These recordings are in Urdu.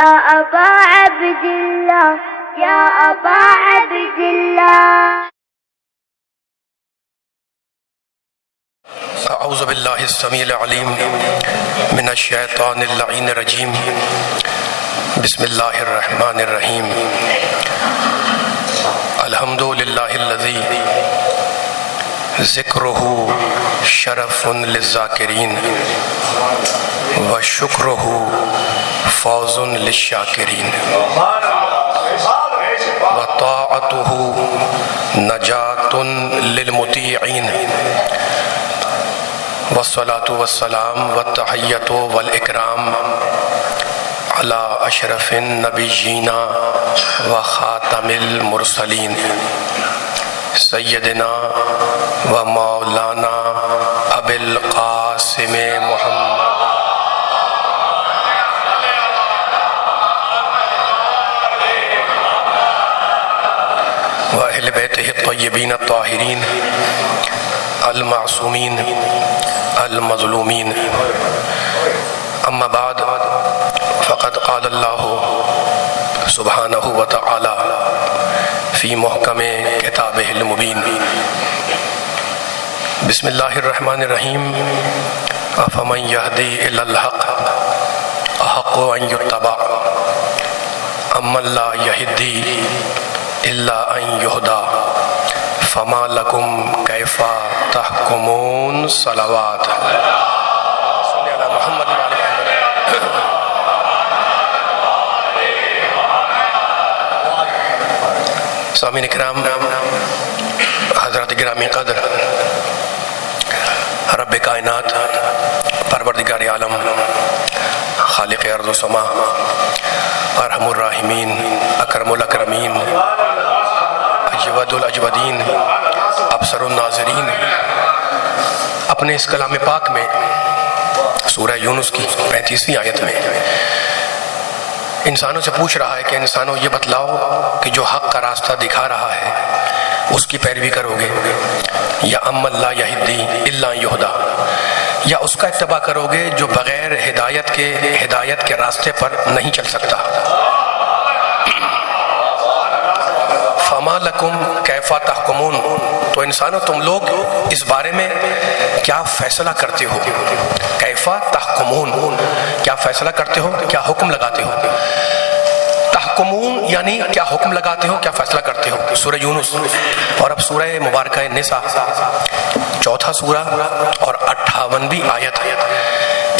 يا أبا عبد الله يا أبا عبد الله. اعوذ باللہ السمیع العلیم من الشیطان اللعین الرجیم. بسم اللہ الرحمن الرحیم. الحمد للہ الذی ذکرہ شرف للذاکرین وشکرہ فوز للشاکرین وطاعتہ نجات للمطیعین والصلاة والسلام والتحیۃ والاکرام علی اشرف النبیین وخاتم المرسلین سیدنا و مولانا ابی القاسم محمد و اہل بیتہ الطیبین الطاہرین المعصومین المظلومین. اما بعد فقد قال اللہ سبحانہ وتعالی فی محکم کتابہ المبین. بسم اللہ الرحمن الرحیم. افمن یہدی الی الحق احق ان یتبع امن لا یہدی الا ان یہدی فما لکم کیف تحکمون. صلوات صلی علی محمد و علی محمد. سامعین اکرام، حضرات گرامی قدر، رب کائنات، پروردگار عالم، خالق ارض و سما، ارحم الراحمین، اکرم الاکرمین، اجود الاجودین، ابصر الناظرین، اپنے اس کلام پاک میں سورہ یونس کی 35ویں آیت میں انسانوں سے پوچھ رہا ہے کہ انسانوں یہ بتلاؤ کہ جو حق کا راستہ دکھا رہا ہے اس کی پیروی کرو گے یا امن لا یہدی الا یہدا، یا اس کا اتباع کرو گے جو بغیر ہدایت کے راستے پر نہیں چل سکتا. فما لکم کیف تحکمون. تو انسانوں تم لوگ اس بارے میں کیا فیصلہ کرتے ہو؟ کیف تحکمون، کیا فیصلہ کرتے ہو، کیا حکم لگاتے ہو؟ تحکمون یعنی کیا حکم لگاتے ہو، کیا فیصلہ کرتے ہو. سورہ یونس اور اب سورہ مبارکہ نساء، چوتھا سورہ اور 58ویں آیت.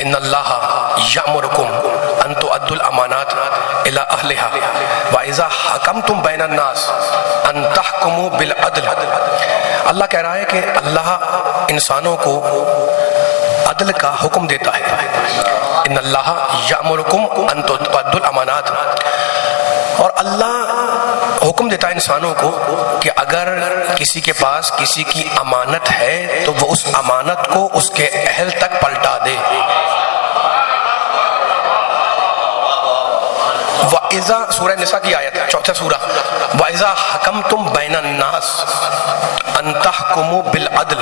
ان اللہ یامرکم ان تؤدوا الامانات الی اہلہا واذا حکمتم بین الناس ان تحکموا بالعدل. اللہ کہہ رہا ہے کہ اللہ انسانوں کو عدل کا حکم دیتا ہے. ان اللہ یامرکم ان تؤدوا الامانات، اور اللہ حکم دیتا ہے انسانوں کو کہ اگر کسی کے پاس کسی کی امانت ہے تو وہ اس امانت کو اس کے اہل تک پلٹا دے. وَإِذَا، سورہ نساء کی آیت ہے، چوتھا سورہ. وَإِذَا حَكَمْتُمْ بَيْنَ النَّاسِ أَن تَحْكُمُوا بِالْعَدْلِ.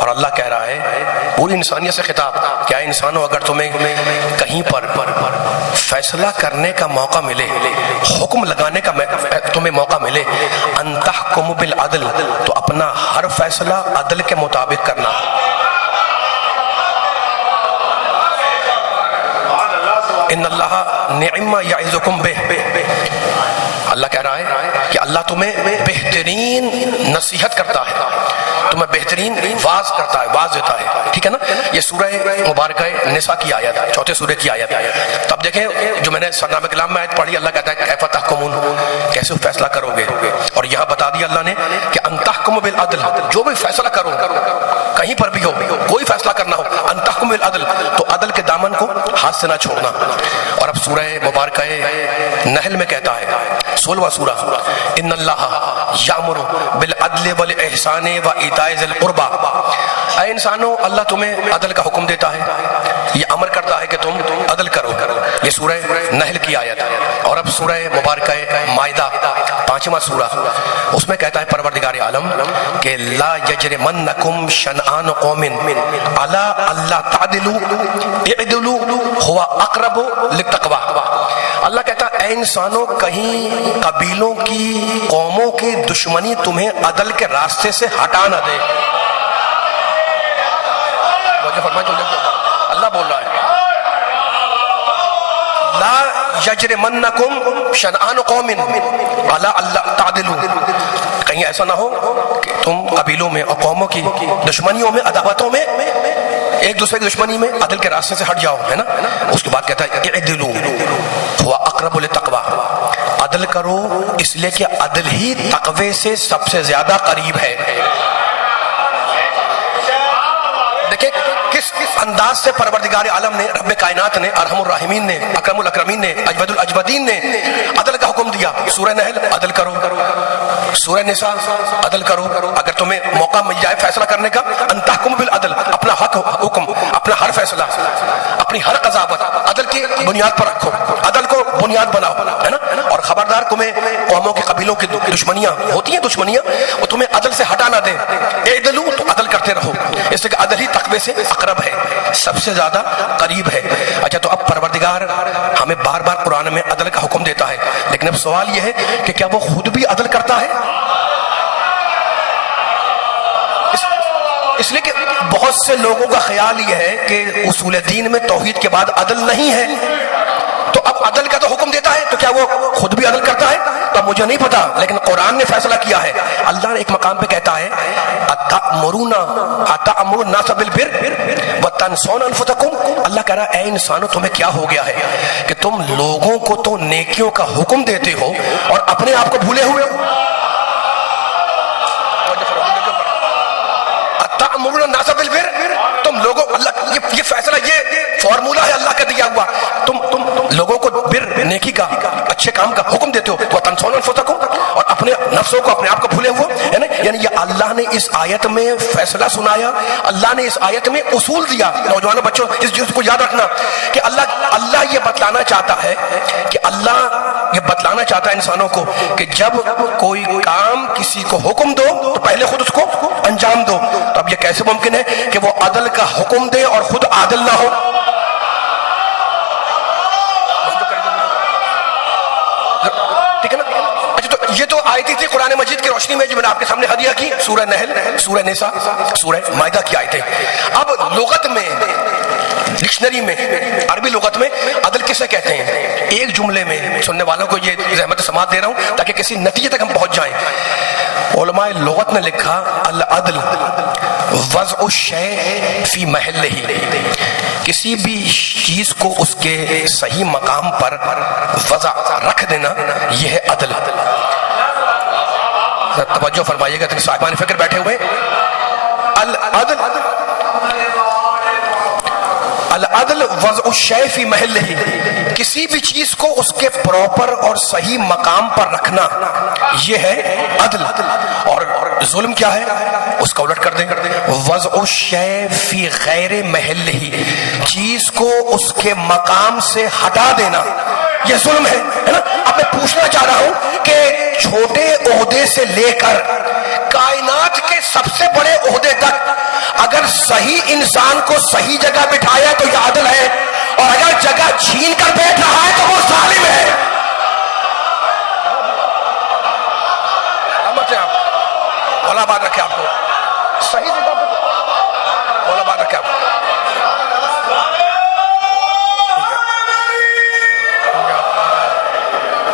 اور اللہ کہہ رہا ہے پوری انسانیت سے خطاب، کیا انسانوں اگر تمہیں کہیں پر فیصلہ کرنے کا موقع ملے، حکم لگانے کا تمہیں موقع ملے، ان تحکموا بالعدل، تو اپنا ہر فیصلہ عدل کے مطابق کرنا. ان اللہ نعم یعظکم بہ. اللہ کہہ رہا ہے کہ اللہ تمہیں بہترین نصیحت کرتا ہے، تمہیں بہترین واعظ کرتا ہے، واعظ دیتا ہے. ٹھیک ہے نا؟ یہ سورہ مبارکہ نساء کی آیت ہے، چوتھے سورے کی آیت ہے. تب دیکھیں جو میں نے سرنامہ کلام میں آیت پڑھی، اللہ کہتا ہے کیف تحکمون، کیسے فیصلہ کرو گے. اور یہاں بتا دیا اللہ نے کہ ان تحکموا بالعدل، جو بھی فیصلہ کرو کہیں پر بھی ہو، کوئی فیصلہ کرنا ہو، ان تحکموا بالعدل، تو عدل کے دامن کو ہاتھ سے نہ چھوڑنا. اور اب سورہ مبارکہ نحل میں کہتا ہے، 16واں سورہ، ان اللہ یامر بالعدل والاحسان وایتاء ذی القربى. اے انسانوں، اللہ تمہیں عدل کا حکم دیتا ہے، یہ امر کرتا ہے کہ تم عدل کرو. یہ سورہ نحل کی آیت ہے. اور اب سورہ مبارکہ مائدہ، 5واں سورہ، اس میں کہتا ہے پروردگار عالم کہ لا یجرمنکم شنآن قوم علی الا تعدلوا اعدلوا هو اقرب للتقوی. اللہ اے انسانوں کہیں قبیلوں کی قوموں کی دشمنی تمہیں عدل کے راستے سے ہٹا نہ دے. اللہ بول رہا ہے لا یجرمنکم شنآن قوم علی اللہ تعدلوا، کہیں ایسا نہ ہو کہ تم قبیلوں میں اور قوموں کی دشمنیوں میں، عداوتوں میں، ایک دوسرے کی دشمنی میں عدل کے راستے سے ہٹ جاؤ، ہے نا. اس کے بعد کہتا ہے اعدلوا هو اقرب للتقوی، عدل کرو اس لیے کہ عدل ہی تقوی سے سب سے زیادہ قریب ہے. دیکھیں کس انداز سے پروردگار عالم نے، رب کائنات نے، ارحم الراحمین نے، اکرم الاکرمین نے، اجود الاجودین نے عدل کا حکم دیا. سورہ نحل عدل کرو، سورہ نساء عدل کرو. اگر تمہیں موقع مل جائے فیصلہ کرنے کا، ان تحکم بالعدل، اپنا حق حکم، اپنا ہر فیصلہ، اپنی ہر قضاوت عدل کی بنیاد پر رکھو، عدل کو بنیاد بناؤ، ہے نا. اور خبردار تمہیں قوموں کے قبیلوں کی دشمنیاں ہوتی ہیں، دشمنیاں وہ تمہیں عدل سے ہٹا نہ دیں. اعدلوا تو عدل کرتے رہو، اس لیے کہ عدل ہی تقوی سے اقرب ہے، سب سے زیادہ قریب ہے. اچھا تو اب پروردگار ہمیں بار بار قرآن میں عدل کا حکم دیتا ہے، لیکن اب سوال یہ ہے کہ کیا وہ خود بھی عدل کرتا ہے؟ اس لیے کہ بہت سے لوگوں کا خیال یہ ہے کہ اصول دین میں توحید کے بعد عدل نہیں ہے، تو اب عدل کا تو حکم دیتا ہے تو کیا وہ خود بھی عدل کرتا ہے؟ تو اب مجھے نہیں پتا، لیکن قرآن نے فیصلہ کیا ہے. اللہ نے ایک مقام پہ کہتا ہے اتأمرون الناس بالبر وتنسون انفسکم، اللہ کہہ رہا ہے اے انسانوں تمہیں کیا ہو گیا ہے کہ تم لوگوں کو تو نیکیوں کا حکم دیتے ہو اور اپنے آپ کو بھولے ہوئے ہو. اتأمرون الناس بالبر، تم لوگوں، اللہ یہ فیصلہ، یہ فارمولہ ہے اللہ کا دیا ہوا، تم لوگوں کو بر، نیکی کا، اچھے کام کا حکم دیتے ہو، وتنسون انفسکم، اور اپنے نفسوں کو، اپنے آپ کو بھولے ہوئے، ہے نا. یعنی یہ اللہ نے اس آیت میں فیصلہ سنایا، اللہ نے اس آیت میں اصول دیا. نوجوانوں بچوں اس چیز کو یاد رکھنا کہ اللہ یہ بتلانا چاہتا ہے کہ اللہ یہ بتلانا چاہتا ہے انسانوں کو کہ جب کوئی کام کسی کو حکم دو تو پہلے خود اس کو انجام دو. تو اب یہ کیسے ممکن ہے کہ وہ عدل کا حکم دے اور خود عادل نہ ہو؟ ٹھیک ہے نا. اچھا تو یہ تو آیتیں تھی قرآن مجید کی روشنی میں جو میں نے آپ کے سامنے ہدیہ کی، سورہ نحل، سورہ نساء، سورہ مائدہ کی آیتیں. اب لغت میں، ڈکشنری میں، عربی لغت میں عدل کسے کہتے ہیں؟ ایک جملے میں سننے والوں کو یہ زحمت سماعت دے رہا ہوں تاکہ کسی نتیجے تک ہم پہنچ جائیں. علماء لغت نے لکھا العدل وضع الشیء فی محلہ، کسی بھی چیز کو اس کے صحیح مقام پر وضع رکھ دینا، یہ ہے عدل. توجہ فرمائیے گا، صاحبان فکر بیٹھے ہوئے. العدل وضع الشیء فی محلہ، کسی بھی چیز کو اس کے پراپر اور صحیح مقام پر رکھنا، یہ ہے عدل. اور ظلم کیا ہے؟ اس کا الٹ کر دیں، وضع الشیء فی غیر محلہ، چیز کو اس کے مقام سے ہٹا دینا، یہ ظلم ہے نا. اب میں پوچھنا چاہ رہا ہوں کہ چھوٹے عہدے سے لے کر کائنات کے سب سے بڑے عہدے تک اگر صحیح انسان کو صحیح جگہ بٹھایا تو یہ عدل ہے، اور اگر جگہ چھین کر بیٹھ رہا ہے تو وہ ظالم ہے. مولا بات رکھے آپ کو صحیح جگہ پہ، مولا بات رکھے آپ کو.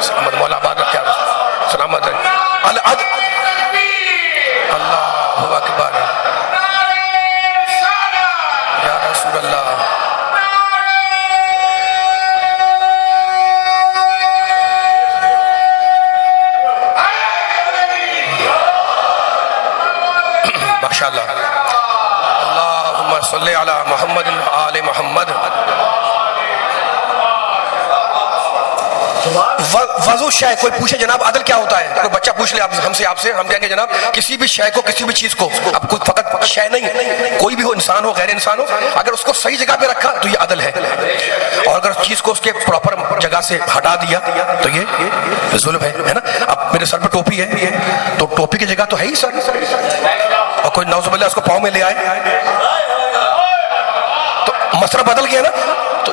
سلامت، مولا بات رکھے آپ کو سلامت. العدل، اللہ اکبر، یا رسول اللہ. ماشاءاللہ. اللہم صلی علی محمد آل محمد. وضع شے، کوئی پوچھے جناب عدل کیا ہوتا ہے؟ کوئی بچہ پوچھ لے ہم سے، آپ سے، ہم کہیں گے جناب کسی بھی شے کو، کسی بھی چیز کو، اب کوئی فقط شے نہیں، کوئی بھی ہو، انسان ہو، غیر انسان ہو، اگر اس کو صحیح جگہ پہ رکھا تو یہ عدل ہے، اور اگر اس چیز کو اس کے پراپر جگہ سے ہٹا دیا تو یہ ظلم ہے نا. اب میرے سر پہ ٹوپی ہے تو ٹوپی کی جگہ تو ہے ہی سر، اور کوئی نعوذ باللہ اس کو پاؤں میں لے آئے تو مسئلہ بدل گیا نا. تو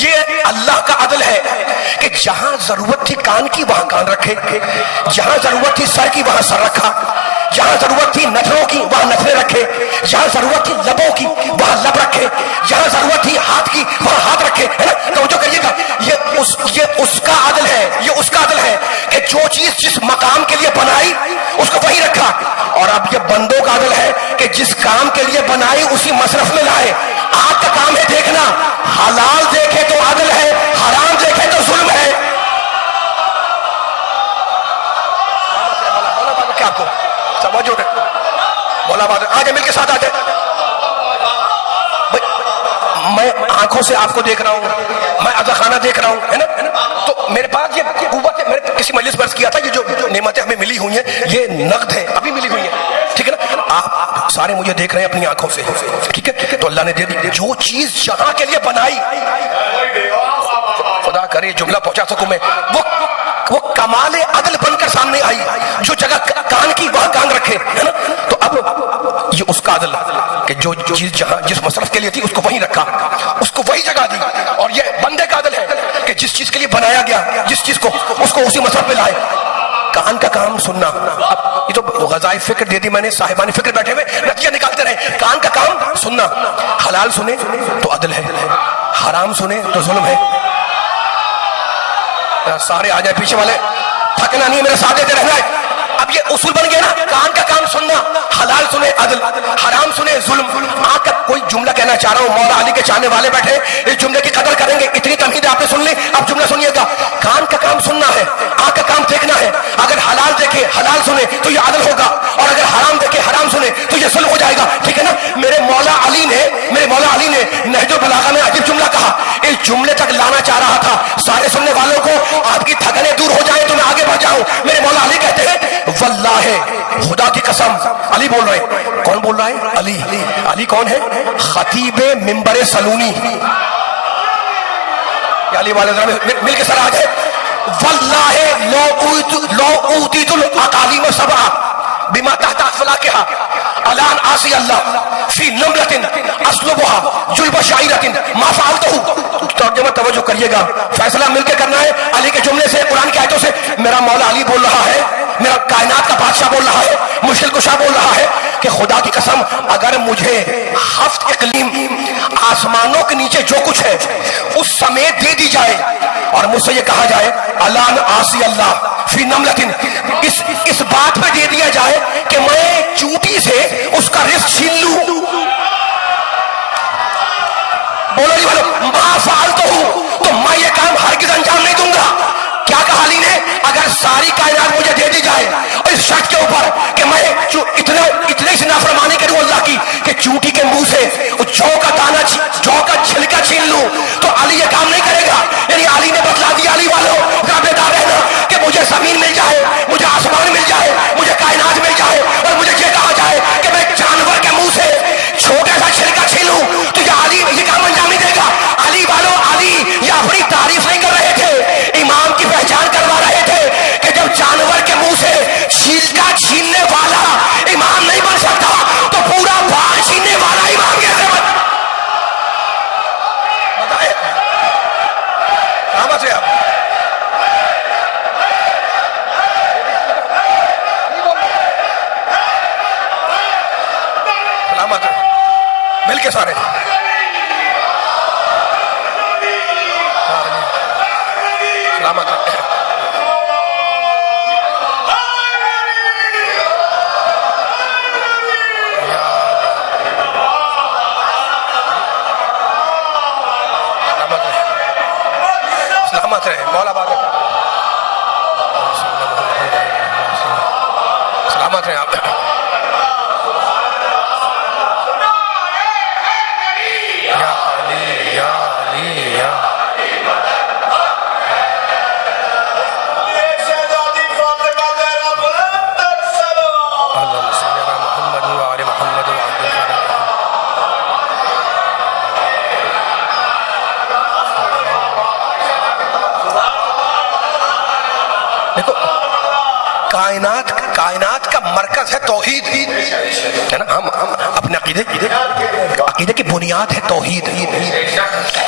یہ اللہ کا عدل ہے کہ جہاں ضرورت تھی کان کی وہاں کان رکھے، جہاں ضرورت تھی سر کی وہاں سر رکھا، جہاں ضرورت تھی نٹھروں کی وہاں نٹھرے رکھے، جہاں ضرورت تھی لبوں کی وہاں لب رکھے، جہاں ضرورت تھی ہاتھ کی وہاں ہاتھ رکھے، ہے نا؟ توجہ کریے گا، یہ اس کا عدل ہے، یہ اس کا عدل ہے کہ جو چیز جس مقام کے لیے بنائی اس کو وہی رکھا۔ اور اب یہ بندوں کا عدل ہے کہ جس کام کے لیے بنائی اسی مصرف میں لائے۔ آپ کا کام ہے دیکھنا، حلال دیکھے تو عدل ہے، حرام دیکھے تو ظلم ہے۔ کیا کو سمجھو بولا بات آجے مل کے ساتھ آجے۔ میں آنکھوں سے آپ کو دیکھ رہا ہوں، میں عزا خانہ دیکھ رہا ہوں، ہے نا؟ تو میرے پاس یہ قوت ہے، میں نے کسی مجلس پر کیا تھا، یہ جو نعمتیں ہمیں ملی ہوئی ہیں یہ نقد ہے، ابھی ملی ہوئی ہیں، ٹھیک ہے نا؟ آپ سارے مجھے دیکھ رہے ہیں اپنی آنکھوں سے، ٹھیک ہے؟ تو اللہ نے دے دی جو چیز جہاں کے لیے بنائی، خدا کرے جملہ پہنچا سکوں میں، وہ کمال عدل بن کر سامنے آئی، جو جگہ کان کی وہاں کان رکھے، ہے نا؟ تو اب یہ اس کا عدل کہ جو چیز جہاں جس مصرف کے لیے تھی اس کو وہیں رکھا، اس کو وہی جگہ دی۔ اور یہ بندے کا عدل ہے کہ جس چیز کے لیے بنایا گیا، جس چیز کو اس کو اسی مصرف میں لائے۔ کان کا کام سننا، اب یہ تو غذائے فکر دے دی میں نے، صاحبان فکر بیٹھے ہوئے نتیجہ نکالتے رہے۔ کان کا کام سننا، حلال سنے تو عدل ہے، حرام سنے تو ظلم ہے۔ سارے آ جائے پیچھے والے، تھکنا نہیں، میرے ساتھ دیتے رہنا ہے۔ اب یہ اصول بن گیا نا، کان کا کام سننا، حلال سنے عدل، حرام سنے ظلم۔ آنکھ کا کوئی جملہ کہنا چاہ رہا ہوں، مولا علی کے چاہنے والے بیٹھے اس جملے کی قدر کریں گے، اتنی تمہید آپ نے سن لی، اب جملہ سنیے گا۔ کان کا کام سننا ہے، آنکھ کا کام دیکھنا ہے، اگر حلال دیکھے حلال سنے تو یہ عدل ہوگا، اور اگر حرام دیکھے حرام سنے تو یہ ظلم ہو جائے گا، ٹھیک ہے نا؟ میرے مولا علی نے نہج البلاغہ میں عجیب جملہ کہا، اس جملے تک لانا چاہ رہا تھا سارے سننے والوں کو، آپ کی تھکنے دور ہو جائے تو میں آگے بڑھ جاؤں۔ میرے مولا علی کہتے ہیں واللہ، خدا کی قسم، علی بول رہے ہیں، کون بول رہا ہے؟ علی۔ علی کون ہے؟ خطیب منبر سلونی۔ یا علی والے مل کے سر آ جائے۔ واللہ لو اوتیت الاقالیم سبعا بما تحت افلاکہا الان آسی اللہ فی نملۃ اسلبها جلب شعیرۃ ما فعلتہ۔ ترجمہ توجہ کریے گا، فیصلہ مل کے کرنا ہے۔ علی کے جملے سے، قرآن کی آیتوں سے، میرا مولا علی بول رہا ہے، میرا کائنات کا بادشاہ بول رہا ہے، مشکل کشا بول رہا ہے کہ خدا کی قسم اگر مجھے ہفت اقلیم آسمانوں کے نیچے جو کچھ ہے اس سمیت دے دی جائے اور مجھ سے یہ کہا جائے الان آسی اللہ فی نملۃ، اس بات پہ دے دیا جائے کہ میں چوٹی سے اس کا رزق چھین لوں، بولو جی بولو، ما فعلتہ، تو میں یہ کام ہرگز انجام نہیں دوں گا۔ کیا کہا علی نے؟ اگر ساری کائنات مجھے دے دی جائے اور اس شرط کے اوپر کہ میں اتنے سے نافرمانی کروں اللہ کی کہ چونٹی کے منہ سے جو کا دانا، جو کا چھلکا چھین لوں، تو علی یہ کام نہیں کرے گا۔ یعنی علی نے بتلا دیا، علی والوں ذرا بیدار رہنا کہ مجھے زمین مل جائے، مجھے آسمان مل جائے، مجھے کائنات مل جائے، اور مجھے یہ کہا جائے کہ میں جانور کے منہ سے چھوٹا سا چھلکا چھینوں، تو یہ علی یہ کام انجام نہیں دے گا۔ علی والوں، علی یہ اپنی تعریف نہیں کر رہے تھے، امام کی پہچان کروا رہے تھے کہ جب جانور کے منہ سے چھلکا چھیننے والا امام نہیں بن سکتا تو پورا باغ چھیننے والا امام کیسے بن؟ بتائیں کہاں سے آپ سلامت مل کے سارے سلامت سلامت رہے مولا بات سلامت رہے آپ۔ یا علی یا علی یا کائنات کا مرکز ہے توحید ہے نا. ہم اپنے عقیدے کی بنیاد ہے توحید.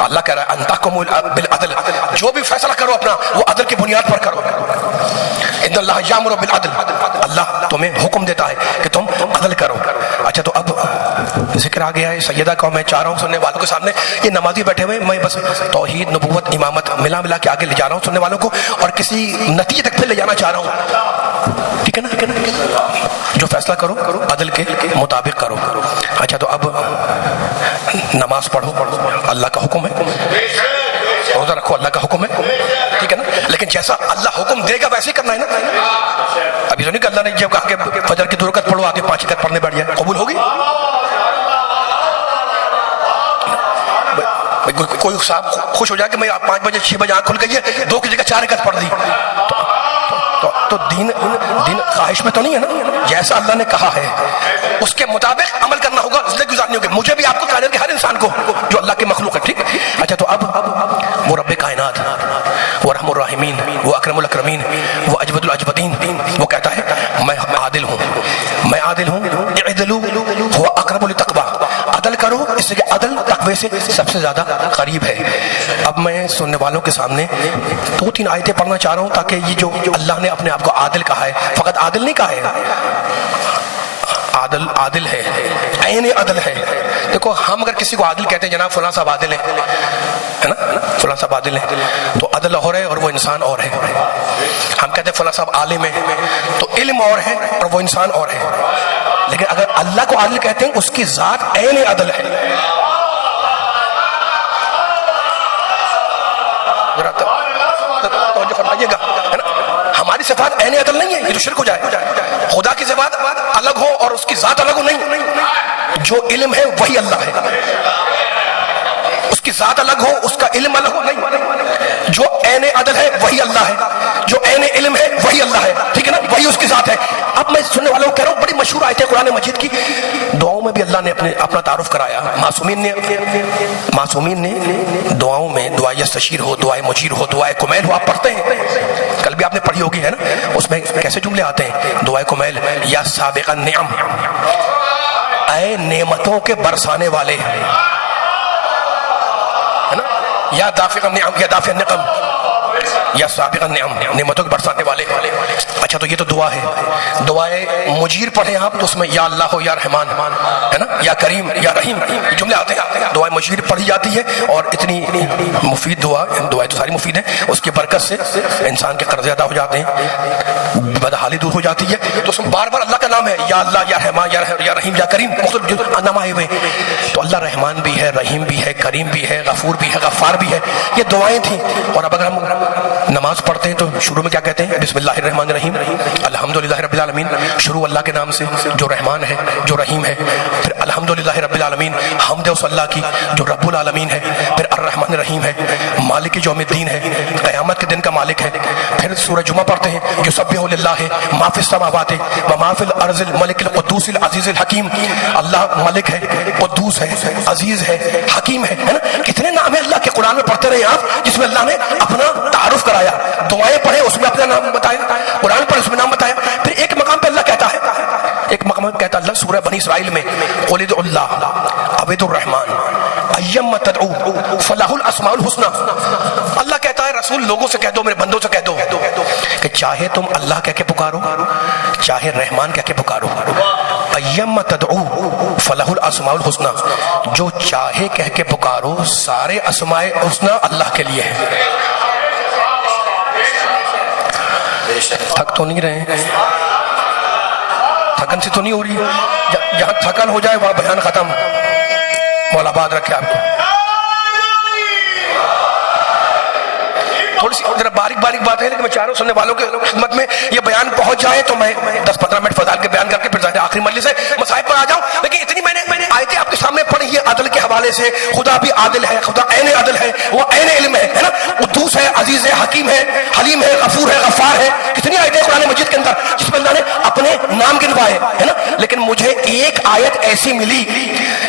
اللہ کہہ رہا ہے انتحکم بالعدل, جو بھی فیصلہ کرو اپنا وہ عدل کی بنیاد پر کرو. ان اللہ یامر بالعدل, اللہ تمہیں حکم دیتا ہے کہ تم عدل کرو. اچھا تو اب ذکر آ گیا ہے سیدہ کو میں چاہ رہا ہوں سننے والوں کے سامنے, یہ نمازی بیٹھے ہوئے, میں بس توحید نبوت امامت ملا کے آگے لے جا رہا ہوں سننے والوں کو, اور کسی نتیجے تک پھر لے جانا چاہ رہا ہوں. ٹھیک ہے نا, جو فیصلہ کرو عدل کے مطابق کرو. اچھا تو اب نماز پڑھو, اللہ کا حکم ہے, روزہ رکھو, اللہ کا حکم ہے, ٹھیک ہے نا, لیکن جیسا اللہ حکم دے گا ویسے ہی کرنا ہے نا. ابھی تو نہیں کہ اللہ نے جب کہا کہ فجر کی 2 رکعت پڑھو آگے 5 رکعت پڑھنے بیٹھ جائے, قبول ہوگی؟ کوئی صاحب خوش ہو جائے کہ میں 5 بجے 6 بجے آنکھ کھل گئی ہے 2 کی جگہ 4 رکعت پڑھ دی, تو دین خواہش میں تو نہیں ہے نا. جیسا اللہ نے کہا ہے اس کے مطابق عمل کرنا ہوگا, زندگی گزارنی ہوگی, مجھے بھی آپ کو کائنات کے ہر انسان کو جو اللہ کی مخلوق ہے. ٹھیک. اچھا تو اب وہ رب کائنات, وہ رحم الرحمین, وہ اکرم الاکرمین, وہ اجود الاجودین, وہ کہتا ہے میں عادل ہوں, میں عادل ہوں. اعدلوا هو اقرب للتقوی, عدل کرو, اس سے کہ عدل تقوی سے سب سے زیادہ قریب ہے. اب میں سننے والوں کے سامنے 2-3 آیتیں پڑھنا چاہ رہا ہوں تاکہ یہ جو اللہ نے اپنے آپ کو عادل کہا ہے, فقط عادل نہیں کہا ہے, عادل ہے, عین عدل ہے. دیکھو ہم اگر کسی کو عادل کہتے ہیں جناب فلاں صاحب عادل ہے نا, فلاں صاحب عادل ہے, تو عدل اور ہے اور وہ انسان اور ہے. ہم کہتے ہیں فلاں صاحب عالم ہے, تو علم اور ہے اور وہ انسان اور ہے. لیکن اگر اللہ کو عادل کہتے ہیں اس کی ذات عین عدل ہے. توجہ فرمائیے گا, ہماری صفات عین عدل نہیں ہے, یہ تو شرک ہو جائے. خدا کی صفات الگ ہو اور اس کی ذات الگ ہو, نہیں. جو علم ہے وہی اللہ ہے, اس کی ذات الگ ہو اس کا علم الگ ہو, نہیں. جو عین عدل ہے وہی اللہ ہے, جو عین علم ہے وہی اللہ ہے, ٹھیک ہے نا, وہی اس کی ذات ہے. اب میں سننے والوں کو کہہ رہا ہوں, بڑی مشہور آیت ہے قرآن مجید کی, دعاؤں میں بھی اللہ نے اپنا تعارف کرایا. معصومین نے دعاؤں میں دعائے یستشیر ہو, دعائے مجیر ہو, دعائے کمیل ہو, آپ پڑھتے ہیں, کل بھی آپ نے پڑھی ہوگی ہے نا, اس میں کیسے جملے آتے ہیں, دعائے کمیل, یا سابق النعم, اے نعمتوں کے برسانے والے, ہے نا, یا دافع النعم, یا دافع النقم, یا سابق النعم, نعمتوں کے برسانے والے. اچھا تو یہ تو دعا ہے. دعائے مجیر پڑھیں آپ تو اس میں یا اللہ ہو, یا رحمان ہے نا, یا کریم, یا رحیم, یہ جملے آتے ہیں. دعائے مجیر پڑھی جاتی ہے, اور اتنی مفید دعائیں تو ساری مفید ہیں, اس کی برکت سے انسان کے قرض ادا ہو جاتے ہیں, بدحالی دور ہو جاتی ہے. تو اس میں بار بار اللہ کا نام ہے, یا اللہ, یا رحمان, یا رحیم, یا کریم, مختلف نام آئے ہوئے. تو اللہ رحمان بھی ہے, رحیم بھی ہے, کریم بھی ہے, غفور بھی ہے, غفار بھی ہے. یہ دعائیں تھیں. اور اب اگر ہم نماز پڑھتے ہیں تو شروع میں کیا کہتے ہیں, بسم اللہ الرحمن الرحیم, الحمدللہ رب العالمین, شروع اللہ کے نام سے جو رحمان ہے, جو رحیم ہے. پھر الحمدللہ رب العالمین, حمد اس اللہ کی جو رب العالمین ہے. پھر الرحمن الرحیم ہے, مالک یوم الدین ہے, قیامت کے دن کا مالک ہے. پھر سورہ جمعہ پڑھتے ہیں, یسبح للہ ما فی السماوات و ما فی الارض الملک القدوس العزیز الحکیم. اللہ ملک ہے, قدوس ہے, عزیز ہے, حکیم ہے, ہے نا. کتنے نام ہیں اللہ کے قرآن میں پڑھتے رہے آپ, جس میں اللہ نے اپنا تعارف کرایا. دعائیں پڑھے اس میں اپنا نام بتایا, قرآن پڑھے اس میں نام بتایا. پھر ایک مقام پہ اللہ کہتا ہے, ایک مقام پہ کہتا ہے اللہ سورہ بنی اسرائیل میں, قل ادعوا اللہ عبد الرحمن ایما تدعو فلہ الاسماء الحسنی. اللہ کہتا ہے رسول لوگوں سے کہہ دو, میرے بندوں سے کہہ دو کہ چاہے تم اللہ کہہ کے پکارو, چاہے رحمان کہہ کے پکارو, ایما تدعو فلہ الاسماء الحسنی, جو چاہے کہہ کے پکارو سارے اسماء الحسنی اللہ کے لیے ہے. تھک تو نہیں رہے, تھکن سے تو نہیں ہو رہی, جہاں تھکن ہو جائے وہاں بیان ختم. مولا آباد رکھے آپ کو. تھوڑی سی ذرا باریک بات ہے, لیکن میں چاہ رہا ہوں سننے والوں کے خدمت میں یہ بیان پہنچ جائے تو میں 10-15 منٹ فضائل کے بیان کر کے پھر آخری مجلس سے مصائب پر آ جاؤں. لیکن اتنی میں نے آیتیں آپ کے سامنے پڑھی ہے عدل کے حوالے سے. خدا بھی عادل ہے, خدا عین عدل ہے, وہ عین علم ہے نا, قدوس ہے, عزیز ہے, حکیم ہے, حلیم ہے, غفور ہے, غفار ہے. کتنی آیتیں قرآن مجید کے اندر جس میں اللہ نے اپنے نام گنوائے ہے نا. لیکن مجھے ایک آیت ایسی ملی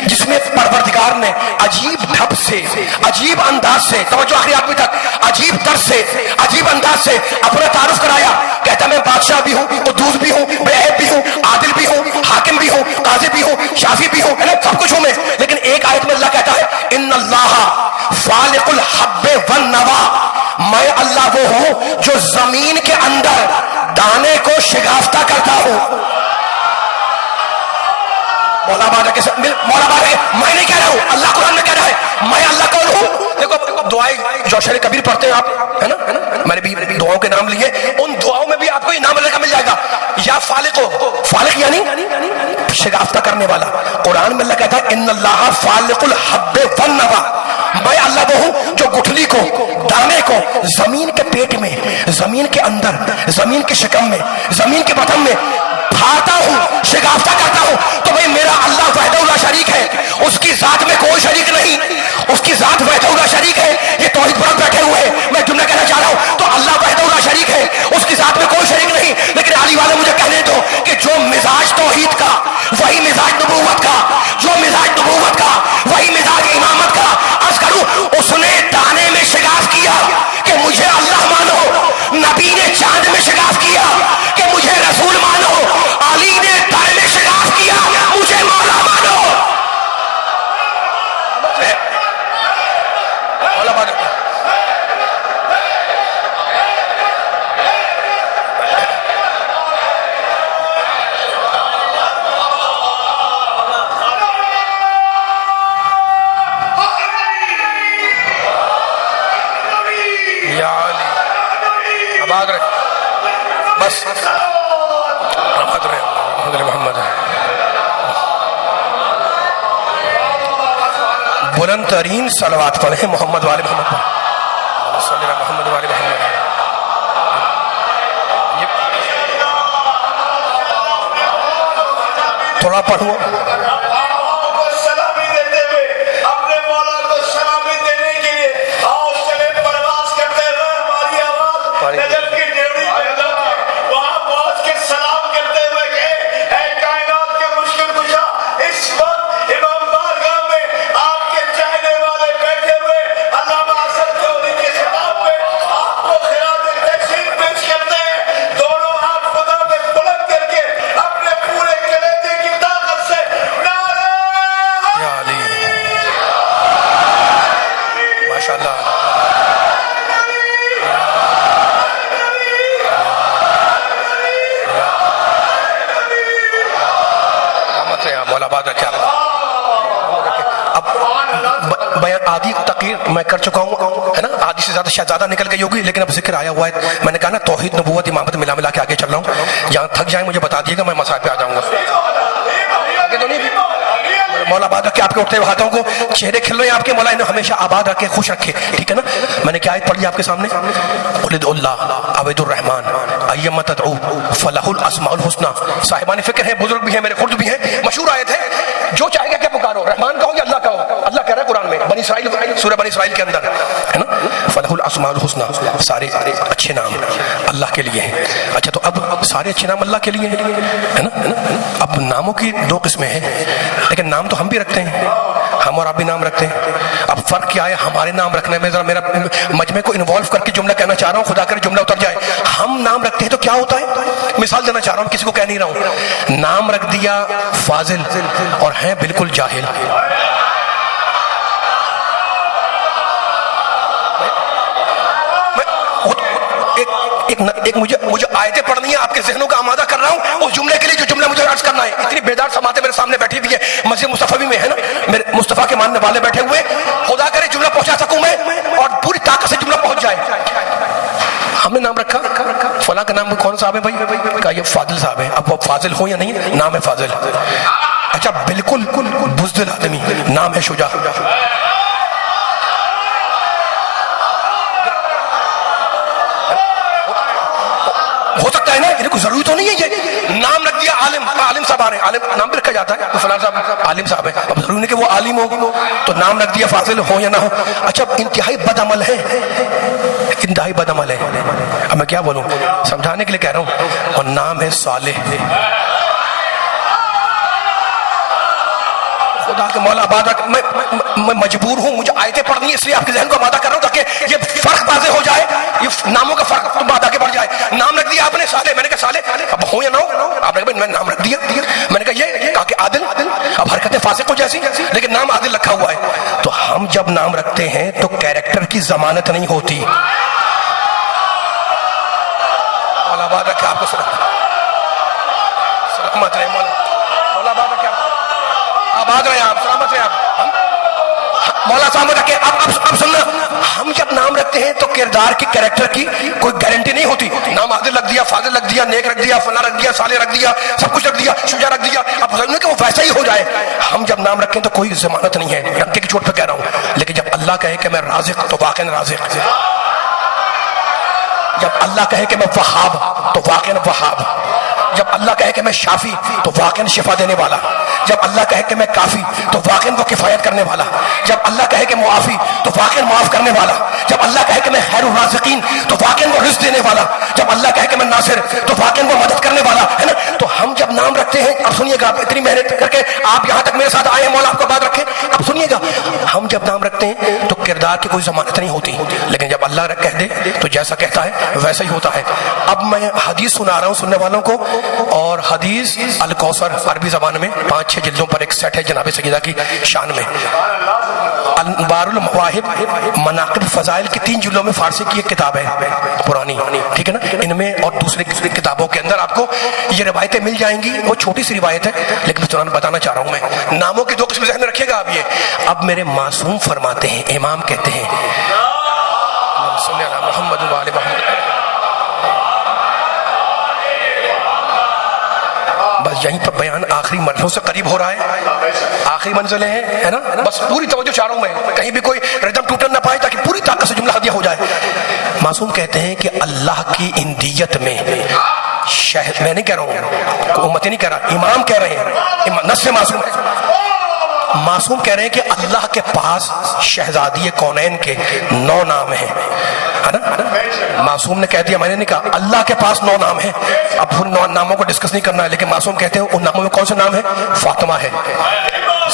جس میں پروردگار نے عجیب ڈھب سے, عجیب انداز سے, توجہ آخری آدمی تک, عجیب طرز سے, عجیب انداز سے اپنا تعارف کرایا کہ کہتا میں بادشاہ بھی ہوں، قدوس بھی ہوں، بے عیب بھی ہوں، عادل بھی ہوں، حاکم بھی ہوں، قاضی بھی ہوں، شافی بھی ہوں، ہے نا، سب کچھ ہوں میں. لیکن ایک آیت میں اللہ کہتا ہے ان اللہ فالق الحب والنوا، میں اللہ وہ ہوں جو زمین کے اندر دانے کو شگافتہ کرتا ہوں. مولا بادہ کے میں نہیں کہہ رہا ہوں، اللہ قرآن میں کہہ رہا ہے میں اللہ کون ہوں. دیکھو دعائیں جوشر کبیر پڑھتے ہیں آپ، ہے نا، میں نے بھی دعاؤں کے نام لیے، ان دعاؤں میں بھی آپ کو انعام اللہ کا مل جائے گا. یا فالق ہو، فالق یعنی شگافتہ کرنے والا. قرآن میں اللہ کہتا ہے ان اللہ فالق الحب والنوا، میں اللہ وہ ہوں جو گٹھلی کو، دانے کو زمین کے پیٹ میں، زمین کے اندر، زمین کے شکم میں، زمین کے بطن میں پھاڑتا ہوں، شگافتہ کرتا ہوں. تو بھئی میرا اللہ وحدہ لا شریک ہے، اس کی ذات میں کوئی شریک نہیں، اس کی ذات وحدہ لا شریک ہے. یہ توحید پر بیٹھے ہوئے ہیں، میں جملہ کہنا چاہ رہا ہوں. تو اللہ وحدہ لا شریک ہے، اس کی ذات میں کوئی شریک نہیں. لیکن علی والے مجھے کہنے دو کہ جو مزاج توحید کا وہی مزاج نبوت کا، جو مزاج نبوت کا وہی مزاج امامت کا. عرض کروں اس نے دانے میں شگاف کیا کہ مجھے اللہ مانو، نبی نے چاند میں شگاف کیا کہ مجھے رسول مانو، علی نے دانے میں شگاف کیا مجھے مولا مانو. مولا مانو. یا علی آباد رہے، بس آباد رہے، محمد محمد. بلند ترین صلوات پڑھیں محمد والے محمد پر، صلی اللہ محمد والے محمد. تھوڑا پڑھو. آدھی تقریر میں کر چکا ہوں، ہے نا، آدھی سے زیادہ شاید زیادہ نکل گئی ہوگی، لیکن اب ذکر آیا ہوا ہے. میں نے کہا نا توحید نبوت امامت ملا ملا کے آگے چل رہا ہوں. جہاں تھک جائیں مجھے بتا دیے گا، میں مسائل پہ آ جاؤں گا. آگے تو نہیں مولا آباد رکھے آپ کے اٹھتے ہوئے ہاتھوں کو، چہرے کھل رہے ہیں آپ کے، مولا انہیں ہمیشہ آباد رکھے، خوش رکھے. ٹھیک ہے نا. میں نے کیا آیت پڑھی آپ کے سامنے؟ قل ادعوا اللہ عبید الرحمن ایما تدعو فلہ الاسماء الحسنى. صاحبان فکر ہیں، بزرگ بھی ہیں، میرے خود بھی ہیں. مشہور آیت ہے، جو چاہے گا کیا پکارو، رحمان کہو یا اللہ کہو. اللہ کہہ رہا ہے قرآن میں بنی اسرائیل، سورہ بنی اسرائیل کے اندر، ہے نا، فلہ الاسماء الحسنى، سارے اچھے نام اللہ کے لیے ہیں. اچھا تو اب سارے اچھے نام اللہ کے لیے ہیں، ہے نا. اب ناموں کی دو قسمیں ہیں، لیکن نام تو ہم بھی رکھتے ہیں، ہم اور آپ بھی نام رکھتے ہیں. اب فرق کیا ہے ہمارے نام رکھنے میں؟ ذرا میرا مجمع کو انوالو کر کے جملہ کہنا چاہ رہا ہوں، خدا کرے جملہ اتر جائے. ہم نام رکھتے ہیں تو کیا ہوتا ہے؟ مثال دینا چاہ رہا ہوں، کسی کو کہہ نہیں رہا ہوں. نام رکھ دیا فاضل اور ہیں بالکل جاہل. ایک مجھے آیتیں پڑھنی ہے، آپ کے ذہنوں کا آمادہ کر رہا ہوں اس جملے کے لیے جو جملہ مجھے عرض کرنا ہے. اتنی بیدار سماعتیں میرے سامنے بیٹھی ہوئی ہے، مسجد مصطفی میں ہے نا، میرے مصطفیٰ کے ماننے والے بیٹھے ہوئے. خدا کرے جملہ پہنچا سکوں میں اور پوری طاقت سے جملہ پہنچ جائے. ہم نے نام رکھا، فلاں کا نام کون صاحب ہے بھائی؟ کہا یہ فاضل صاحب ہے. اب وہ فاضل ہو یا نہیں، نام ہے فاضل. اچھا بالکل بزدل آدمی، نام ہے شجاع. ہو سکتا ہے نا، ان کو ضروری تو نہیں ہے یہ نام رکھ دیا عالم. عالم صاحب آ رہے ہیں، عالم نام بھی رکھا جاتا ہے، تو فلاں صاحب عالم صاحب ہے. اب ضروری نہیں کہ وہ عالم ہو، تو نام رکھ دیا فاضل ہو یا نہ ہو. اچھا انتہائی بد عمل ہے، انتہائی بد عمل ہے. اب میں کیا بولوں، سمجھانے کے لیے کہہ رہا ہوں. اور نام ہے صالح. خدا کے مولا آباد رکھ. میں مجبور ہوں، مجھے آیتیں پڑھنی ہے، اس لیے آپ کے ذہن کو آمادہ کر رہا ہوں تاکہ یہ فرق واضح ہو جائے، یہ ناموں کا فرق تو بات آگے بڑھ جائے. نام رکھ دیا آپ نے صالح. میں نے کہا صالح اب ہو یا نہ ہو؟ آپ نے کہا میں نام رکھ دیا. میں نے کہا یہ کہا کہ عادل. اب حرکتیں فاسق جیسی لیکن نام عادل رکھا ہوا ہے. تو ہم جب نام رکھتے ہیں تو کیریکٹر کی ضمانت نہیں ہوتی. مولا آباد رکھے آپ کو سلامت رہے. مولا آباد رکھے آباد رہے آپ, سلامت رہے آپ. مولا صاحب رکھے. اب سننا, ہم جب نام رکھتے ہیں تو کردار کی کیریکٹر کی کوئی گارنٹی نہیں ہوتی. نام عادل رکھ دیا, فاضل رکھ دیا, نیک رکھ دیا, فلاں رکھ دیا, صالح رکھ دیا, سب کچھ رکھ دیا, شجاع رکھ دیا. اب سمجھنے کہ وہ ویسا ہی ہو جائے. ہم جب نام رکھیں تو کوئی ضمانت نہیں ہے, رکھے کی چوٹ پہ کہہ رہا ہوں. لیکن جب اللہ کہے کہ میں رازق تو واقعاً رازق. جب اللہ کہے کہ میں وہاب تو واقعاً وہاب. جب اللہ کہے کہ میں شافی تو واقعاً شفا دینے والا. جب اللہ کہے کہ میں کافی تو واقعاً وہ کفایت کرنے والا. جب اللہ کہے کہ معافی تو واقعاً معاف کرنے والا. جب اللہ کہے کہ میں خیر الرازقین تو واقعاً وہ رزق دینے والا. جب اللہ کہے کہ میں ناصر تو واقعاً وہ مدد کرنے والا ہے نا. تو ہم جب نام رکھتے ہیں, اب سنیے گا, آپ اتنی محنت کر کے آپ یہاں تک میرے ساتھ آئے ہیں, مولا آپ کو بات رکھے. اب سنیے گا, ہم جب نام رکھتے ہیں تو کردار کی کوئی ضمانت نہیں ہوتی. لیکن جب اللہ کہہ دے تو جیسا کہتا ہے ویسا ہی ہوتا ہے. اب میں حدیث سنا رہا ہوں سننے والوں کو, اور حدیث الکوثر عربی زبان میں 5-6 جلدوں پر ایک سیٹ ہے جناب سیدہ کی شان میں. انوار المواہب مناقب فضائل کی 3 جلدوں میں فارسی کی ایک کتاب ہے پرانی, ٹھیک ہے نا. ان میں اور دوسری کتابوں کے اندر آپ کو یہ روایتیں مل جائیں گی. وہ چھوٹی سی روایت ہے لیکن اس دوران بتانا چاہ رہا ہوں میں. ناموں کی 2 قسم ذہن میں رکھیے گا آپ. یہ اب میرے معصوم فرماتے ہیں, امام کہتے ہیں محمد وآل محمد. بس یہیں پر بیان آخری مرحلوں سے قریب ہو رہا ہے, آخری منزلیں ہیں, ہے نا. بس پوری توجہ چاہ رہا ہوں میں, کہیں بھی کوئی ردم ٹوٹن نہ پائے تاکہ پوری طاقت سے جملہ ہدیہ ہو جائے. معصوم کہتے ہیں کہ اللہ کی اندیت میں شہد, میں نہیں کہہ رہا ہوں, امتی نہیں کہہ رہا, امام کہہ رہے ہیں, نص معصوم معصوم کہہ رہے ہیں کہ اللہ کے پاس شہزادی کونین کے 9 نام ہیں, ہے نا. معصوم نے کہہ دیا, میں نے نہیں کہا. اللہ کے پاس 9 نام ہیں. اب ان 9 ناموں کو ڈسکس نہیں کرنا ہے, لیکن معصوم کہتے ہیں ان ناموں میں کون سے نام ہیں؟ فاطمہ ہے,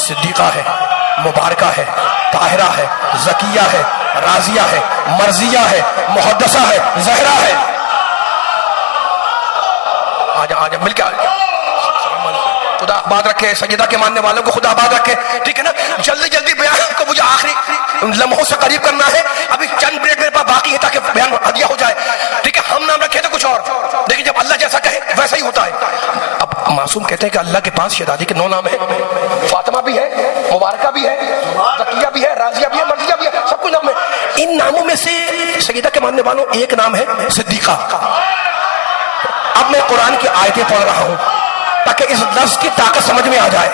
صدیقہ ہے, مبارکہ ہے, طاہرہ ہے, زکیہ ہے, راضیہ ہے, مرضیہ ہے, محدثہ ہے, زہرا ہے. آجا مل کے خدا آباد رکھے, سیدہ کے ماننے والوں کو خدا آباد رکھے, ٹھیک ہے نا. جلدی جلدی بیان کو مجھے آخری لمحوں سے قریب کرنا ہے. ابھی چند منٹ میرے پاس باقی ہے تاکہ بیان ہدیہ ہو جائے, ٹھیک ہے. ہم نام رکھے تو کچھ اور, لیکن جب اللہ جیسا کہے ویسا ہی ہوتا ہے. اب معصوم کہتے ہیں کہ اللہ کے پاس شہزادی کے 9 نام ہیں. فاطمہ بھی ہے, مبارکہ بھی ہے, زکیہ بھی ہے, راضیہ بھی ہے, مرضیہ بھی ہے, سب کچھ نام ہے. ان ناموں میں سے سیدہ کے ماننے والوں ایک نام ہے صدیقہ. اب میں قرآن کی آیتیں پڑھ رہا ہوں تاکہ اس لفظ کی طاقت سمجھ میں آ جائے.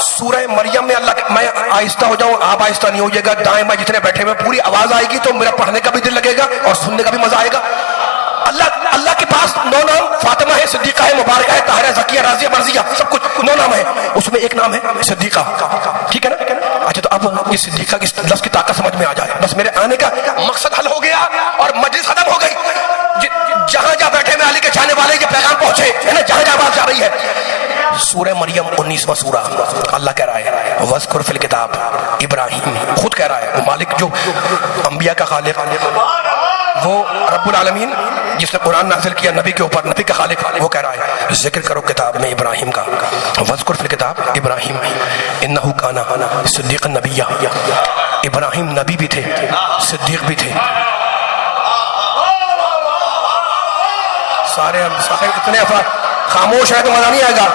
سورہ مریم میں اللہ, میں آہستہ ہو جاؤں, آپ آہستہ نہیں ہوئیے گا. دائیں بائیں جتنے بیٹھے ہوئے پوری آواز آئے گی تو میرا پڑھنے کا بھی دل لگے گا اور سننے کا بھی مزہ آئے گا. اللہ کے پاس 9 نام, فاطمہ ہے, صدیقہ ہے, مبارکہ ہے, طاہرہ, زکیہ, راضیہ, مرضیہ, سب کچھ 9 نام ہے. اس میں ایک نام ہے صدیقہ, ٹھیک ہے نا. اچھا, تو اب اس صدیقہ کی لفظ کی طاقت سمجھ میں آ جائے. بس میرے آنے کا مقصد حل ہو گیا اور مجلس ختم ہو گئی. جہاں جہاں بیٹھے میں علی کے چاہنے والے یہ پیغام پہنچے, ہے نا, جہاں جہاں بات جا رہی ہے. سورہ مریم 19واں سورہ, اللہ کہہ رہا ہے وَاذْكُرْ فِي الْكِتَابِ ابراہیم. خود کہہ رہا ہے, وہ مالک جو انبیاء کا خالق, وہ رب العالمین جس نے قرآن نازل کیا نبی کے اوپر, نبی کا خالق, وہ کہہ رہا ہے ذکر کرو کتاب میں ابراہیم کا. وَاذْكُرْ فِي الْكِتَابِ ابراہیم إِنَّهُ كَانَ صِدِّيقًا نَبِيًّا. ابراہیم نبی بھی تھے, صدیق بھی تھے. سارے اتنے افراد خاموش ہے تو مزہ نہیں آئے گا.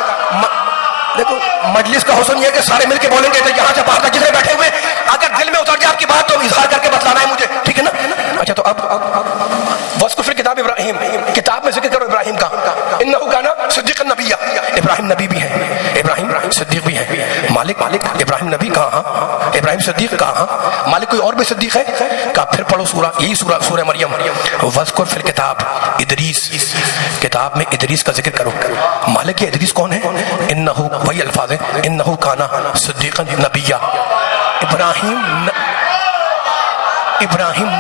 دیکھو مجلس کا حسن یہ ہے کہ سارے مل کے بولیں گے. تو یہاں سے باہر تک جتنے بیٹھے ہوئے, اگر دل میں اتر جائے آپ کی بات تو اظہار کر کے بتلانا ہے مجھے, ٹھیک ہے نا. اچھا, تو اب وَاذْكُرْ فِي الْكِتَابِ ابراہیم, کتاب میں ذکر کرو ابراہیم کا. إِنَّهُ كَانَ صِدِّيقًا نَبِيًّا. ابراہیم نبی بھی ہے, ابراہیم صدیق بھی ہے. مالک ابراہیم نبی کہاں, ابراہیم صدیق کہاں, مالک کوئی اور بھی صدیق ہے کہا. پھر پڑھو سورہ, یہی سورہ مریم. وَاذْكُرْ فِي الْكِتَابِ ادریس, کتاب میں ادریس کا ذکر کرو. مالک یہ ادریس کون ہے؟ انہو, وہی الفاظ ہے, انہو کانا صدیقا نبیہ. ابراہیم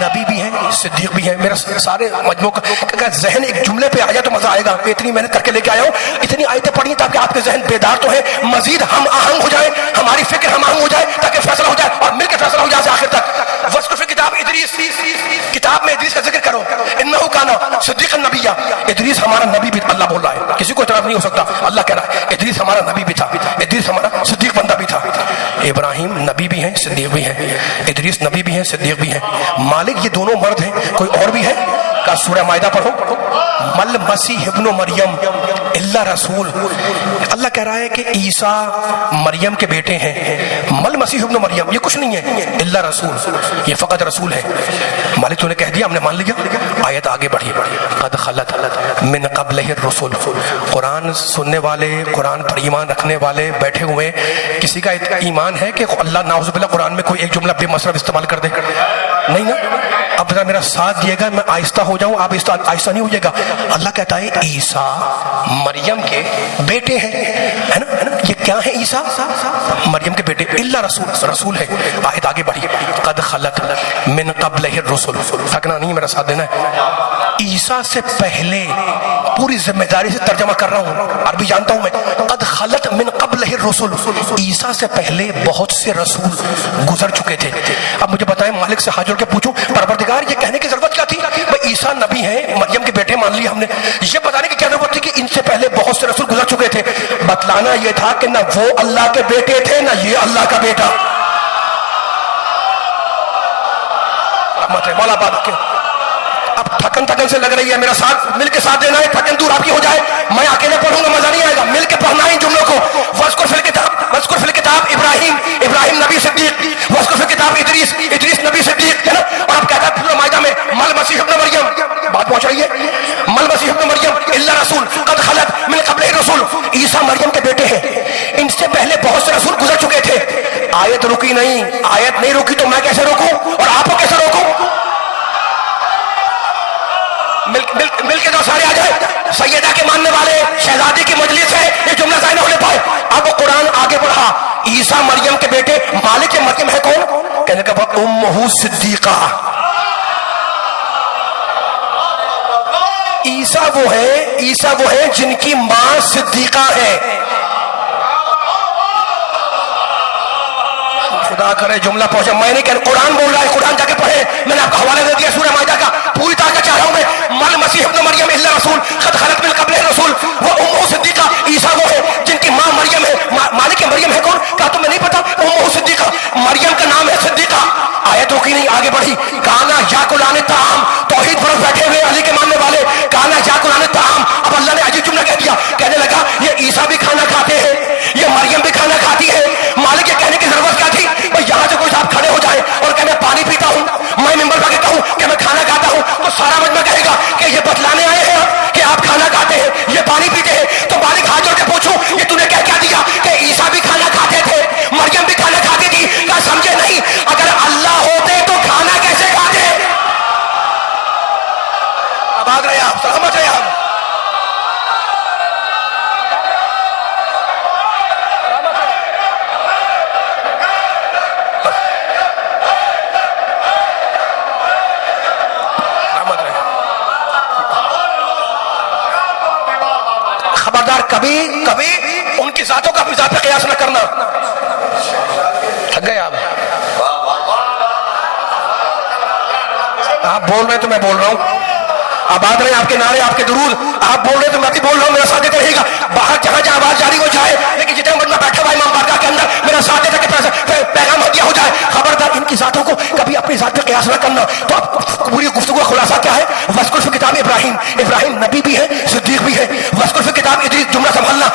نبی بھی ہے, صدیق بھی ہے. میرا سارے مجموع کا ذہن ایک جملے پہ آ جائے تو مزہ آئے گا. اتنی محنت کر کے لے کے آیا ہوں, اتنی آیتیں پڑھی تاکہ آپ کے ذہن بیدار تو ہے, مزید ہم آہنگ ہو جائے, ہماری فکر ہم آہنگ ہو جائے, تاکہ فیصلہ ہو جائے اور مل کے فیصلہ ہو جائے آخر تک. وَاذْكُرْ فِي الْكِتَابِ ادریس، کتاب میں ادریس کا ذکر کرو، انہو کانا صدیقا نبیہ، ادریس ہمارا نبی بھی، اللہ بول رہا ہے، کسی کو اعتراض نہیں ہو سکتا، اللہ کہہ رہا ہے ادریس ہمارا نبی بھی تھا، ادریس ہمارا صدیق بندہ بھی تھا۔ ابراہیم نبی بھی ہیں، صدیق بھی ہیں، ادریس نبی بھی ہیں، صدیق بھی ہیں، مالک یہ دونوں مرد ہیں، کوئی اور بھی ہے؟ کا سورہ مائدہ پڑھو، مل مسیح ابن مریم الا رسول، اللہ کہہ رہا ہے کہ عیسیٰ مریم کے بیٹے ہیں، مل مسیح ابن مریم یہ کچھ نہیں ہے، الا رسول یہ فقط رسول ہے۔ مالک تو نے کہہ دیا، ہم نے مان لیا۔ آیت آگے بڑھی، قد خلت من قبلہ الرسل، قرآن سننے والے، قرآن پر ایمان رکھنے والے بیٹھے ہوئے، کسی کا ایمان ہے کہ اللہ نعوذ باللہ قرآن میں کوئی ایک جملہ بے مصرف استعمال کر دے؟ نہیں نا؟ اب ذرا میرا ساتھ دیے گا، میں آہستہ ہو جاؤں، آپ آہستہ نہیں ہوئے گا۔ اللہ کہتا ہے عیسیٰ مریم کے بیٹے ہیں، ہے نا؟ یہ کیا ہے؟ عیسیٰ مریم کے بیٹے، اللہ رسول، رسول ہے۔ آیت آگے بڑھی، قد خلت من قبلہ الرسل، تھکنا نہیں، میرا ساتھ دینا ہے۔ عیسیٰ سے پہلے، پوری ذمہ داری سے ترجمہ کر رہا ہوں، عربی جانتا ہوں میں، قد خلت من قبلہ الرسل، عیسیٰ سے پہلے بہت سے رسول گزر چکے تھے۔ اب مجھے بتائیں، مالک سے ہاتھ جوڑ کے پوچھوں، پروردگار یہ کہنے کی ضرورت کیا تھی بھائی عیسیٰ نبی ہیں، مریم کے بیٹے مان لیا ہم نے، یہ بتانے کی کیا ضرورت تھی کہ ان سے پہلے بہت سے رسول گزر چکے تھے؟ بتلانا یہ تھا کہ نہ وہ اللہ کے بیٹے تھے نہ یہ اللہ کا بیٹا۔ رحمت ہے مولا بابا کے۔ اب تھکن سے لگ رہی ہے، میرا ساتھ مل کے ساتھ دینا ہے، تھکن دور آپ کی ہو جائے۔ میں اکیلے پڑھوں گا مزہ نہیں آئے گا، مل کے پڑھنا ہے ان جملوں کو۔ وذکر فی الکتاب ابراہیم نبی صدیق، وذکر فی الکتاب ادریس نبی صدیق، ہے نا؟ اور اب کہتا ہے سورہ مائدہ میں مل مسیح ابن مریم، بات پہنچ رہی ہے، مل مسیح ابن مریم الا رسول قد خلت من قبلہ الرسل، عیسیٰ مریم کے بیٹے ہیں، ان سے پہلے بہت سے رسول گزر چکے تھے۔ آیت رکی نہیں، آیت نہیں رکی تو میں کیسے روکوں اور آپ کو کیسے روکوں؟ مل کے جو سارے آ جائے، سیدہ کے ماننے والے، شہزادی کی مجلس ہے، یہ جملہ ظاہر نہ ہونے پائے۔ اب قرآن آگے بڑھا، عیسیٰ مریم کے بیٹے، مالک مریم ہے کون؟ کہنے کا بعد امہ صدیقہ، عیسیٰ وہ ہے جن کی ماں صدیقہ ہے۔ خدا کرے جملہ پہنچا، میں نہیں کہہ، قرآن بول رہا ہے، قرآن جا کے پڑھے، میں نے آپ کو حوالہ دے دیا سورہ مائدہ کا، پوری طاقت چاہ رہا ہوں میں۔ مل مسیح ابن مریم الا رسول قد خلت من قبلہ الرسل وہ امہ صدیقہ، عیسیٰ وہ ہے جن کی ماں مریم ہے۔ مالک مریم ہے کون؟ کہا تمہیں نہیں پتا؟ امہ صدیقہ، مریم کا نام ہے صدیقہ۔ آیت رکی نہیں، آگے بڑھی، کانا یاکلان الطعام، توحید پر بیٹھے ہوئے علی کے ماننے والے، کانا یاکلان الطعام۔ اب اللہ نے عجیب جملہ کہہ دیا، کہنے لگا یہ عیسیٰ بھی کھانا کھاتے ہیں، یہ مریم بھی کھانا کھاتی ہے۔ مالک یہ کہنے کی ضرورت کیا تھی؟ یہاں سے کوئی صاحب کھڑے ہو جائے اور کہ میں پانی پیتا ہوں، میں ممبر پہ کہوں کہ میں کھانا کھاتا ہوں، تو سارا مجمع کہے گا کہ یہ بتلانے آئے ہیں کہ آپ کھانا کھاتے ہیں، یہ پانی پیتے ہیں۔ تو مالک ہاتھ جوڑ کے پوچھوں، یہ تو نے کیا دیا کہ عیسیٰ بھی کھانا کھاتے تھے، مریم بھی کھانا کھاتی تھی؟ کیا سمجھے نہیں؟ اگر اللہ ہوتے تو کھانا کیسے کھاتے؟ اب آگ رہے آپ، سلامت رہے آپ۔ کبھی ان کی ذاتوں کا اپنی ذات پہ قیاس نہ کرنا۔ تھک گئے آپ بول رہے ہیں تو میں بول رہا ہوں، آباد رہے آپ کے نعرے، آپ کے درود، آپ بول رہے ہیں تو میں بھی بول رہا ہوں، میرا ساتھ دیتے رہے گا۔ باہر جہاں جہاں آواز جاری ہو جائے، لیکن جتنے بندہ بیٹھا ہوا امام بارگاہ کے اندر، میرا ساتھ دیتے کہ پیغام ہدیہ ہو جائے۔ خبردار ان کی ذاتوں کو کبھی اپنی ذات پہ قیاس نہ کرنا۔ تو اب پوری گفتگو کا خلاصہ کیا ہے؟ وذکر فی کتاب ابراہیم نبی بھی ہے، صدیق بھی ہے۔ وذکر فی کتاب ادریس، جملہ سنبھالنا،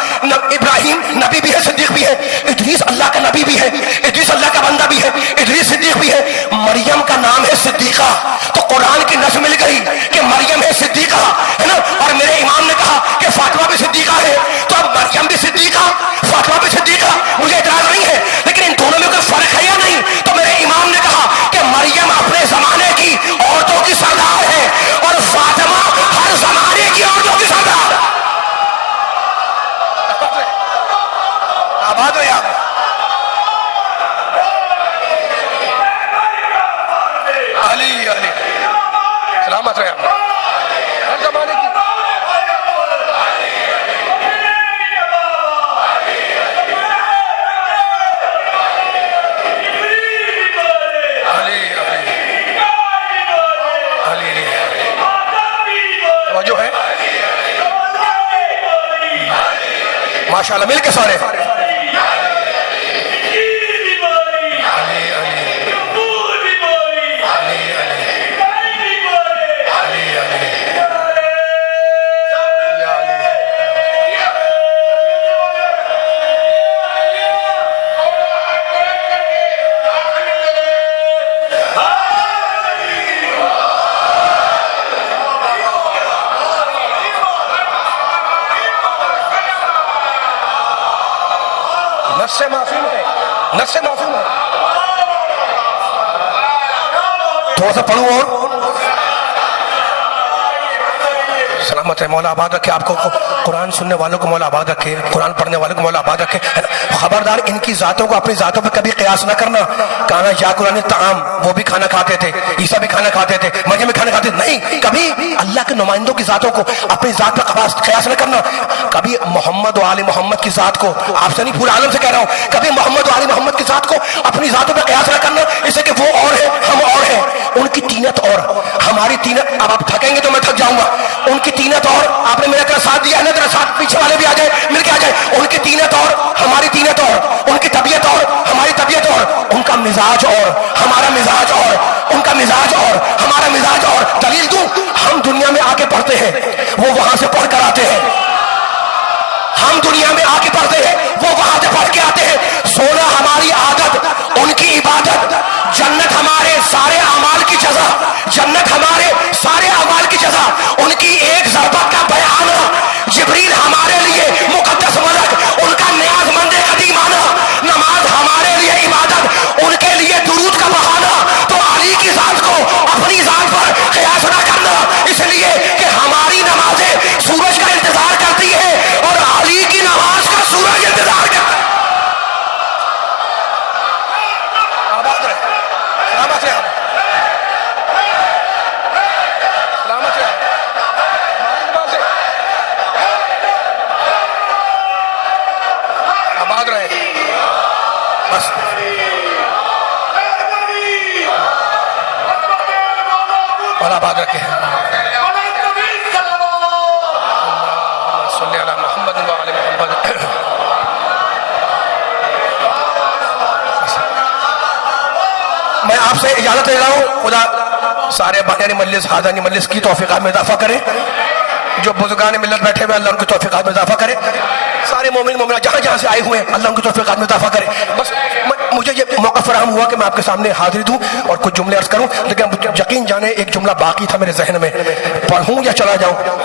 ابراہیم نبی بھی ہے، صدیق بھی ہے۔ ادریس اللہ کا نبی بھی ہے، ادریس اللہ کا بندہ بھی ہے، ادریس صدیق بھی ہے۔ مریم کا نام ہے صدیقہ، تو قرآن کی نظم مل گئی کہ مریم ہے صدیقہ، ہے نا؟ اور میرے امام نے کہا کہ فاطمہ بھی صدیقہ ہے، تو اب مریم بھی صدیقہ، فاطمہ بھی صدیقہ، مجھے اعتراض نہیں ہے، لیکن ان دونوں میں کوئی فرق ہے یا نہیں؟ تو میرے امام نے کہا کہ مریم اپنے زمانے کی عورتوں کی سردار ہے اور فاطمہ ہر زمانے کی عورتوں کی سردار۔ آباد ہو یار، علی سلامت رہے ہر زمانے کی۔ توجہ ہے ماشاءاللہ مل کے سارے نس سے معصوم ہے نس سے معصوم ہے تھوڑا سا پڑھوں اور سلامت ہے مولا آباد رکھے آپ کو قرآن سننے والوں کو مولا آباد رکھے قرآن پڑھنے والوں کو مولا آباد رکھے خبردار ان کی ذاتوں کو اپنی ذاتوں پہ کبھی قیاس نہ کرنا کانا یا قرآن طعام وہ بھی کھانا کھاتے تھے عیسیٰ بھی کھانا کھاتے تھے مریم بھی کھانا کھاتے تھے نہیں کبھی اللہ کے نمائندوں کی ذاتوں کو اپنی ذات پہ قیاس نہ کرنا کبھی محمد و آل محمد کی ذات کو آپ سے نہیں پورے عالم سے کہہ رہا ہوں کبھی محمد و آل محمد کی ذات کو اپنی ذاتوں پہ قیاس نہ کرنا اس سے کہ وہ اور ہے ہم اور ہیں ان کی تینت اور ہماری تینت اب آپ تھکیں گے تو میں تھک جاؤں گا ان کی تینت اور آپ نے میرا طرح ساتھ دیا ہے نا طرح ساتھ پیچھے والے بھی آ جائے مل کے آ جائے ان کی تینت اور ہماری تینت اور ان کی طبیعت اور ہماری طبیعت اور ان کا مزاج اور ہمارا مزاج اور ان کا مزاج اور ہمارا مزاج اور دلیل دوں ہم دنیا میں آ کے پڑھتے ہیں وہ وہاں سے پڑھ کر آتے ہیں ہم دنیا میں آ کے پڑھتے ہیں وہ وہاں سے پڑھ کے آتے ہیں سونا ہماری عادت ان کی عبادت جنت ہمارے سارے اعمال کی جزا جنت ہمارے سارے اعمال کی جزا ان کی ایک ضربت کا بیان جبریل ہمارے لیے مقدس ملک ان کا نیاز مند قدیمانہ نماز ہمارے لیے عبادت ان کے لیے درود کا بہانہ تو علی کی ذات کو اپنی ذات پر قیاس نہ کرنا اس لیے کہ ہماری نمازیں سورج کا انتظار کرتی ہے اور علی کی نماز کا سورج انتظار کرتا ہے آباد رہے سلامت رہے سلامت رہے آباد رہے بس اور آباد رکھے صلی اللہ محمد و علی محمد میں آپ سے اجازت لے رہا ہوں خدا سارے بانیانی مجلس حاضرانی مجلس کی توفیقات میں اضافہ کرے جو بزرگان ملت بیٹھے ہوئے اللہ ان کی توفیقات میں اضافہ کرے سارے مومن مومنات جہاں جہاں سے آئے ہوئے ہیں اللہ ان کی توفیقات میں اضافہ کرے بس مجھے یہ موقع فراہم ہوا کہ میں آپ کے سامنے حاضری دوں اور کچھ جملے عرض کروں لیکن یقین جانے ایک جملہ باقی تھا میرے ذہن میں پڑھوں یا چلا جاؤں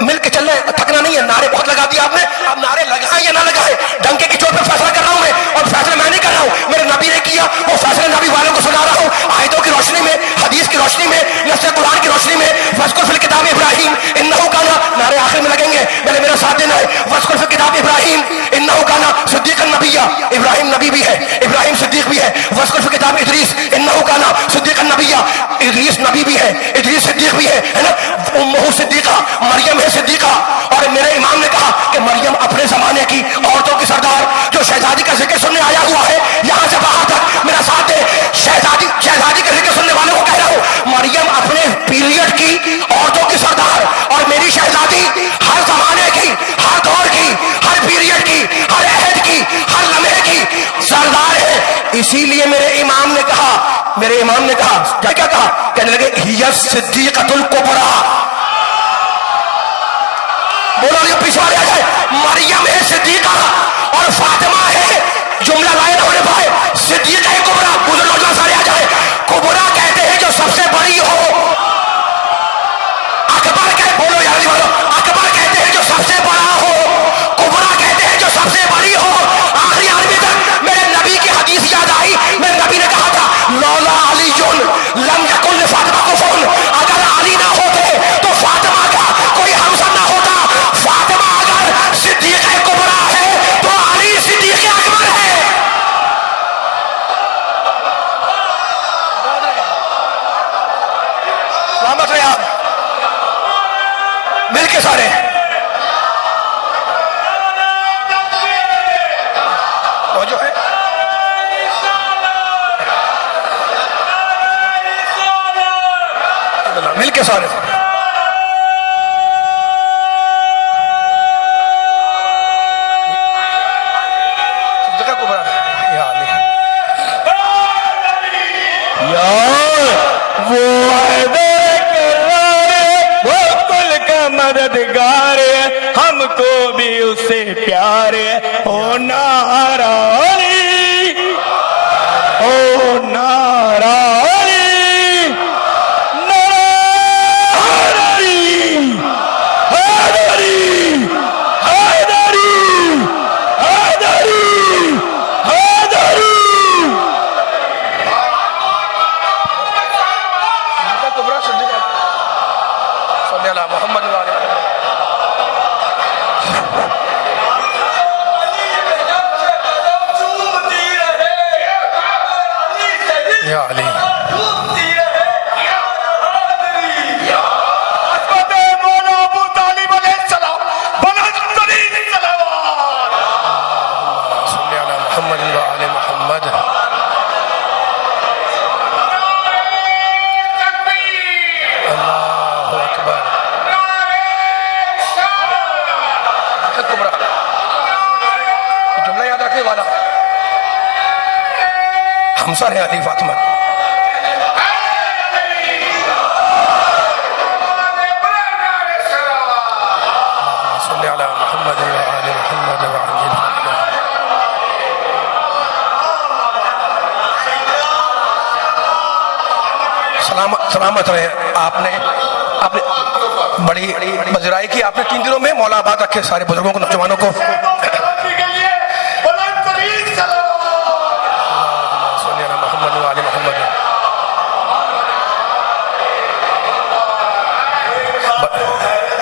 مل کے چل رہے تھکنا نہیں ہے نعرے بہت لگا دیا آپ نے اب نعرے لگائیں یا نہ لگائیں ڈنکے کی چوٹ پہ فیصلہ کر رہا ہوں میں اور فیصلہ میں نہیں کر رہا ہوں میرے نبی نے کیا وہ فیصلے نبی والوں کو سنا رہا ہوں آیتوں کی روشنی میں حدیث کی روشنی میں نص قرآن کی روشنی میں وذکر فی الکتاب ابراہیم انہ کان نعرے آخر میں لگیں گے میرا ساتھ دینا ہے وذکر فی الکتاب ابراہیم انہ کان صدیقا نبیا ابراہیم نبی بھی ہے ابراہیم صدیق بھی ہے وذکر فی الکتاب ادریس انہ کان صدیقا نبیا ادریس نبی بھی ہے ادریس صدیق بھی ہے نا امہ صدیقہ مریم ہے صدیقہ اور میرے امام نے کہا کہ مریم اپنے زمانے کی عورتوں کی سردار جو شہزادی کا ذکر سننے آیا ہوا ہے یہاں سے وہاں تک میرا ساتھ دے شہزادی کا ذکر سننے والوں کو کہہ رہا ہوں مریم اپنے پیریڈ کی عورتوں کی سردار اور میری شہزادی ہر زمانے کی ہر دور کی ہر پیریڈ کی ہر عہد کی ہر لمحے کی سردار ہے اسی لیے میرے امام نے کہا کیا کہا کہنے لگے ہی صدیقۃ الکبریٰ بولو یہ پیچھے والے آ جائے مریم ہے صدیقہ اور فاطمہ ہے جملہ لائے نہ ہونے پائے صدیقہ کبریٰ بزرگ نوجوان سارے آ جائے کبریٰ کہتے ہیں جو سب سے بڑی ہو اکبر کہتے بولو یار بولو اکبر کہتے ہیں جو سب سے بڑا ہو کبریٰ کہتے ہیں جو سب سے بڑی ہو آخری عالمی تک میرے نبی کی حدیث یاد آئی میرے نبی نے کہا تھا لولا علی لم یکن لفاطمہ کفر اگر علی نہ ہوتے تو فاطمہ کا کوئی ہمسر نہ ہوتا فاطمہ اگر صدیقہ کبریٰ ہے تو علی صدیق اکبر ہے سلامت رہے آپ مل کے سارے جو ہے مل کے سارے جگہ کو بڑھا یا علی وہ مددگار ہم کو بھی اس سے پیار او نارا علی او نارا علی نارا علی حیدری حیدری حیدری حیدری جگہ کو بڑھا صلی اللہ محمد علیہ یا علی مولا ابو طالب علیہ السلام بلند ترین صلوات صلی اللہ محمد وآل محمد اللہ اکبر جملہ یاد رکھنے والا ہمسر ہے علی فاطمہ صلی اللہ محمد وآل محمد وعجل سلامت رہے آپ نے بڑی مزرائی کی آپ نے 3 دنوں میں مولا آباد رکھے سارے بزرگوں کو نوجوانوں کو صلی اللہ محمد وآل محمد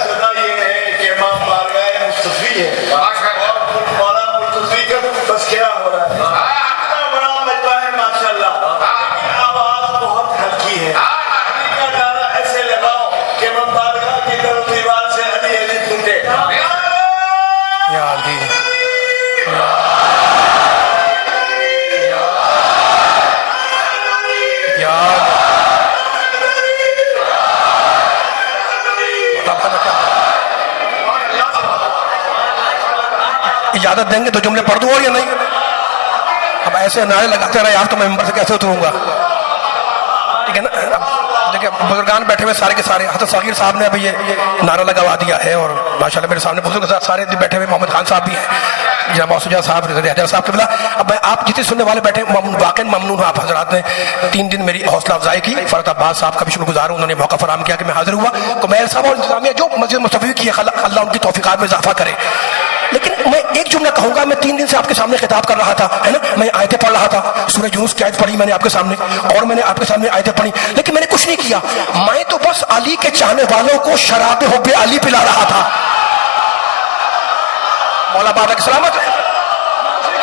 سنا یہ ہے کہ امام بارگاہ مصطفی ہے مولا مصطفی کا تذکرہ ہو رہا ہے اتنا بڑا مجمع ہے ماشاءاللہ لیکن آواز بہت ہلکی ہے علی کا نعرہ ایسے لگاؤ کہ امام بارگاہ کی طرف دیوار سے علی علی پھوٹے یا علی اجازت دیں گے تو جملے پڑھ دوں اور یا نہیں؟ اب ایسے نعرے لگاتے رہے آپ تو میں ممبر سے کیسے اتروں گا؟ ٹھیک ہے نا؟ دیکھیں بزرگان بیٹھے ہوئے سارے کے سارے حضرت صغیر صاحب نے ابھی یہ نعرہ لگوا دیا ہے اور ماشاءاللہ میرے سامنے بزرگ سارے بیٹھے ہوئے محمد خان صاحب بھی ہیں جناب موسوجہ صاحب رضی حیدر صاحب قبلہ. اب میں آپ جتنے سننے والے بیٹھے واقعی ممنون ہوں آپ حضرات نے 3 دن میری حوصلہ افزائی کی. فرحت عباس صاحب کا بھی شکر گزار ہوں انہوں نے موقع فراہم کیا کہ میں حاضر ہوا. کمیل صاحب اور انتظامیہ جو مسجد مصطفی کی اللہ ان کی توفیقات میں اضافہ کرے. لیکن میں ایک جملہ کہوں گا, میں 3 دن سے آپ کے سامنے خطاب کر رہا تھا ہے نا, میں آیتیں پڑھ رہا تھا, سورہ یونس کی آیت پڑھی میں نے آپ کے سامنے اور میں نے آپ کے سامنے آیتیں پڑھی, لیکن میں نے کچھ نہیں کیا. میں تو بس علی کے چاہنے والوں کو شراب حب علی پلا رہا تھا. مولا بابا کی سلامت کر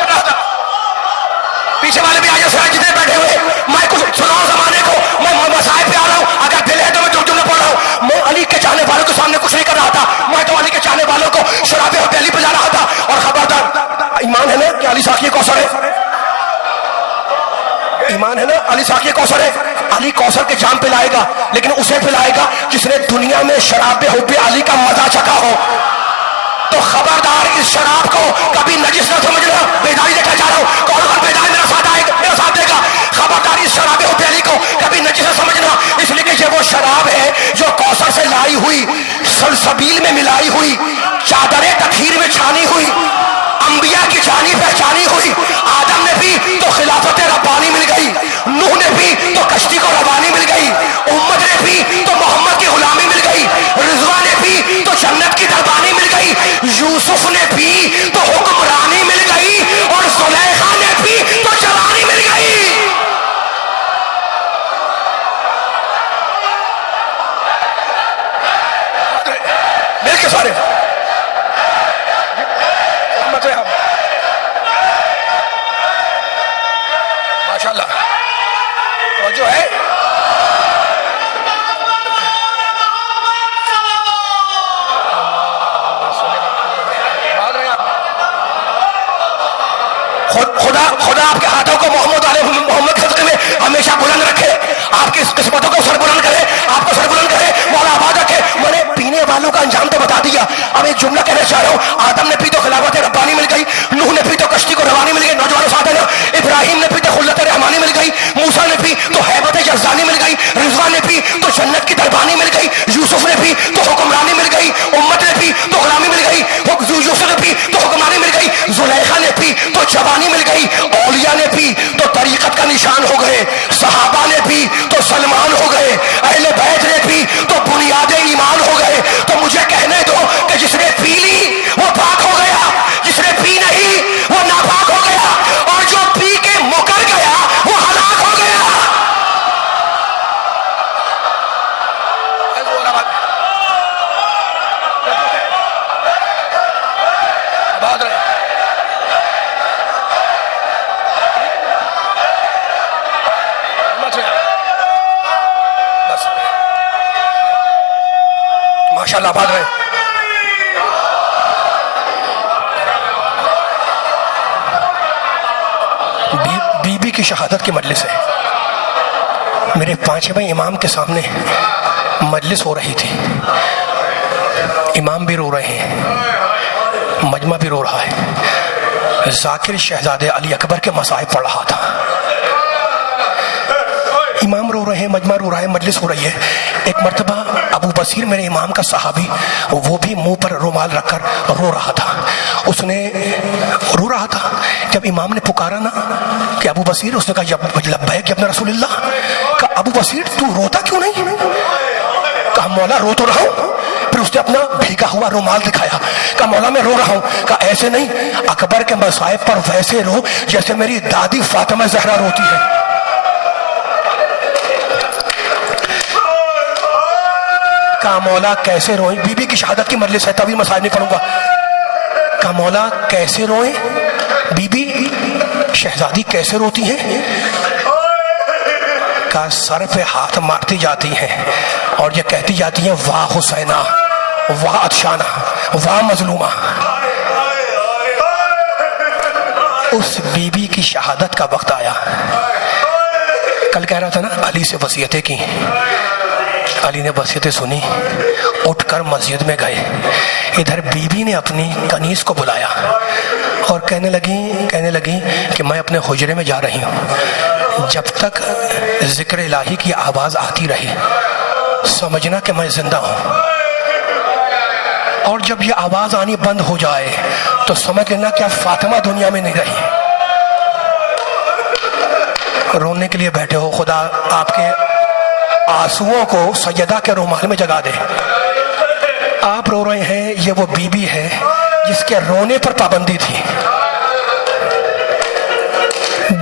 رہا تھا. پیچھے والے بھی آئیے سارے جتنے بیٹھے ہوئے, میں کچھ سناؤ زمانے کو, میں مسائل پہ آ رہا ہوں, اگر دل ہے تو میں جملے پڑھ رہا ہوں. میں علی کے چاہنے والوں کے سامنے کچھ نہیں کر رہا تھا, میں تو علی کے چاہنے والوں کو شراب حب علی پلا رہا تھا. اور خبردار ایمان ہے نا کہ علی ساقی کوثر ہے, ایمان ہے نا علی ساقی کوثر ہے. علی کوثر کے جام پلائے گا, لیکن اسے پلائے گا جس نے دنیا میں شراب حب علی کا مزہ چکھا ہو. تو خبردار اس شراب کو کبھی نجس نہ سمجھنا. بیداری دیکھا جا رہا ہوں, کون بیدار میرا ساتھ آئے گا, میرا ساتھ دے گا. خبردار اس شراب حب علی کو کبھی نجس نہ سمجھنا, اس لیے کہ یہ وہ شراب ہے جو کوثر سے لائی ہوئی, سلسبیل میں ملائی ہوئی, چادر تطہیر میں چھانی ہوئی, انبیاء کی جانی پہچانی ہوئی. آدم نے بھی تو خلافت ربانی مل گئی, نوح نے بھی تو کشتی کو روانی مل گئی, امت نے بھی تو محمد کی غلامی مل گئی, رضوان نے بھی تو جنت کی دربانی مل گئی, یوسف نے بھی تو حکمرانی مل گئی, اور زلیخا نے بھی تو جوانی مل گئی. مل کے سارے ماشاءاللہ جو ہے خدا آپ کے ہاتھوں کو محمد علیہ محمد کے صدقے میں ہمیشہ بلند رکھے, آپ کی قسمتوں کو سر بلند کرے, آپ کو سر بلند کرے, انجام تو بتا دیا. اب ایک جملہ کہنا چاہ رہا ہوں. آدم نے پی تو خلافت ربانی مل گئی, نوح نے پی تو کشتی کو روانی مل گئی, نوجوانوں ساتھ ہے نا, ابراہیم نے پی تو خلت رحمانی مل گئی, موسیٰ نے پی تو ہیبت یزدانی مل گئی, رضوان نے پی تو جنت کی دربانی مل گئی, یوسف نے پی تو حکمرانی مل گئی, امت نے پی تو غلامی مل گئی, یوسف نے پی تو حکمرانی مل گئی, زلیخا نے پی تو جوانی مل گئی, اولیاء نے پی تو طریقت کا نشان ہو گئے, صحابہ نے پی تو سلمان ہو گئے, اہل بیت نے پی تو بنیاد ایمان ہو گئے. تو مجھے کہنے دو کہ جس نے پی لی وہ پاک ہو گیا, جس نے پی نہیں وہ ناپاک ہو گیا, اور جو پی کے مکر گیا وہ ہلاک ہو گیا. ماشاء اللہ آباد رہے. بی بی کی شہادت کی مجلس ہے. میرے پانچویں امام کے سامنے مجلس ہو رہی تھی. امام بھی رو رہے ہیں, مجمع بھی رو رہا ہے. ذاکر شہزادے علی اکبر کے مصائب پڑھ رہا تھا. امام رو رہے ہیں, مجمع رو رہا ہے, مجلس ہو رہی ہے. ایک مرتبہ ابو بصیر میرے امام کا صحابی, وہ بھی منہ پر رومال رکھ کر رو رہا تھا. اس نے رو رہا تھا. جب امام نے پکارا نا کہ ابو بصیر, اس نے کہا لبیک یا ابن رسول اللہ. کہا ابو بصیر تو روتا کیوں نہیں؟ کہا مولا رو تو رہا ہوں. پھر اس نے اپنا بھیگا ہوا رومال دکھایا. کہا مولا میں رو رہا ہوں. کہا ایسے نہیں, اکبر کے مصائب پر ویسے رو جیسے میری دادی فاطمہ زہرا روتی ہے. کہا مولا کیسے روئیں؟ بی بی کی شہادت کی مجلس ہے, طویل مسائل نہیں پڑھوں گا. کہا مولا کیسے روئیں؟ بی بی شہزادی کیسے روتی ہیں؟ کہا سر پہ ہاتھ مارتی جاتی ہیں اور یہ کہتی جاتی ہیں واہ حسینہ, واہ عطشانہ, واہ مظلومہ. اس بی بی کی شہادت کا وقت آیا. کل کہہ رہا تھا نا علی سے وصیتیں کی. علی نے وصیتیں سنی, اٹھ کر مسجد میں گئے. ادھر بی بی نے اپنی کنیز کو بلایا اور کہنے لگی کہ میں اپنے حجرے میں جا رہی ہوں. جب تک ذکر الہی کی آواز آتی رہی سمجھنا کہ میں زندہ ہوں, اور جب یہ آواز آنی بند ہو جائے تو سمجھ لینا کہ اب فاطمہ دنیا میں نہیں رہی. رونے کے لیے بیٹھے ہو, خدا آپ کے آنسوؤں کو سیدہ کے رومال میں جگا دے. آپ رو رہے ہیں, یہ وہ بی بی ہے جس کے رونے پر پابندی تھی.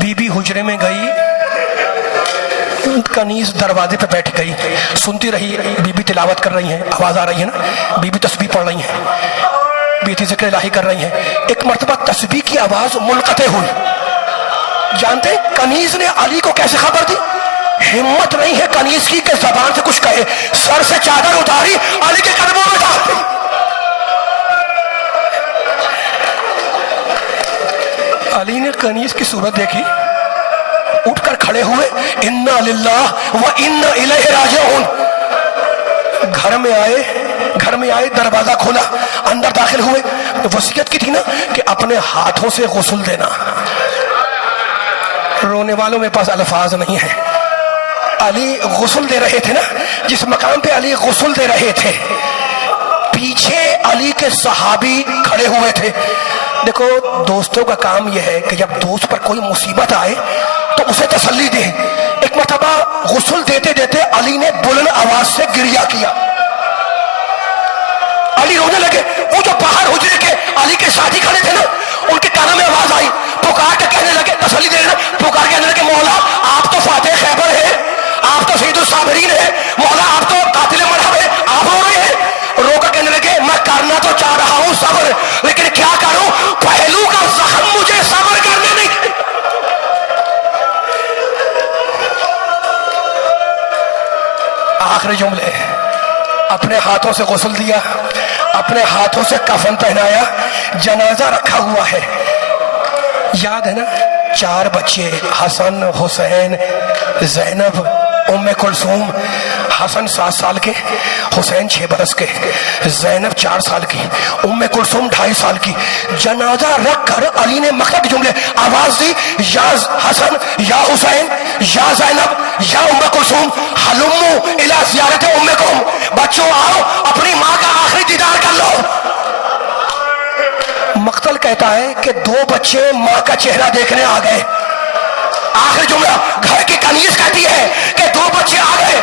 بی بی حجرے میں گئی, کنیز دروازے پہ بیٹھ گئی, سنتی رہی. بی بی تلاوت کر رہی ہیں, آواز آ رہی ہے نا, بی بی تسبیح پڑھ رہی ہیں, بیٹی ذکر الہی کر رہی ہیں. ایک مرتبہ تسبیح کی آواز منقطع ہوئی. جانتے کنیز نے علی کو کیسے خبر دی؟ ہمت نہیں ہے کنیز کی کہ زبان سے کچھ کہے, سر سے چادر اتاری علی کے قدموں میں ڈال دی. علی نے کنیز کی صورت دیکھی, اٹھ کر کھڑے ہوئے, انا للہ و انا الیہ راجعون. گھر میں آئے, دروازہ کھولا, اندر داخل ہوئے. وصیت کی تھی نا کہ اپنے ہاتھوں سے غسل دینا. رونے والوں میں پاس الفاظ نہیں ہے. علی غسل دے رہے تھے نا, جس مقام پہ علی غسل دے رہے تھے پیچھے علی کے صحابی کھڑے ہوئے تھے. دیکھو دوستوں کا کام یہ ہے کہ جب دوست پر کوئی مصیبت آئے تو اسے تسلی دے. ایک مرتبہ غسل دیتے دیتے علی نے بلند آواز سے گریہ کیا. علی رونے لگے. وہ جو باہر حجرے کے علی کے ساتھی کھڑے تھے نا, ان کے کانوں میں آواز آئی. پکار کے کہنے لگے, تسلی دے رہے, پکار کے کہنے لگے مولا آپ تو فاتح خیبر ہے, آپ تو سید الصابرین ہے, مولا آپ تو قاتل مرحب ہے, آپ رو رہے ہیں. رو کر کہنے لگے میں کرنا تو چاہ رہا ہوں صبر, لیکن کیا کروں, پہلو کا زخم مجھے صبر کرنے نہیں. آخری جملے, اپنے ہاتھوں سے غسل دیا, اپنے ہاتھوں سے کفن پہنایا, جنازہ رکھا ہوا ہے. یاد ہے نا 4 بچے, حسن, حسین, زینب, ام کلثوم, حسن 7 سال کے، حسین 6 برس کے، زینب 4 سال کی، ام کلثوم 2.5 سال کی. جنازہ رکھ کر علی نے مقصد کے جملے آواز دی، یا حسن یا حسین یا زینب یا ام کلثوم حلمو الی زیارت امکم، بچوں آؤ اپنی ماں کا آخری دیدار کر لو. مقتل کہتا ہے کہ 2 بچے ماں کا چہرہ دیکھنے آ گئے. آخر جملہ گھر کی کنیز کہتی ہے کہ 2 بچے آ گئے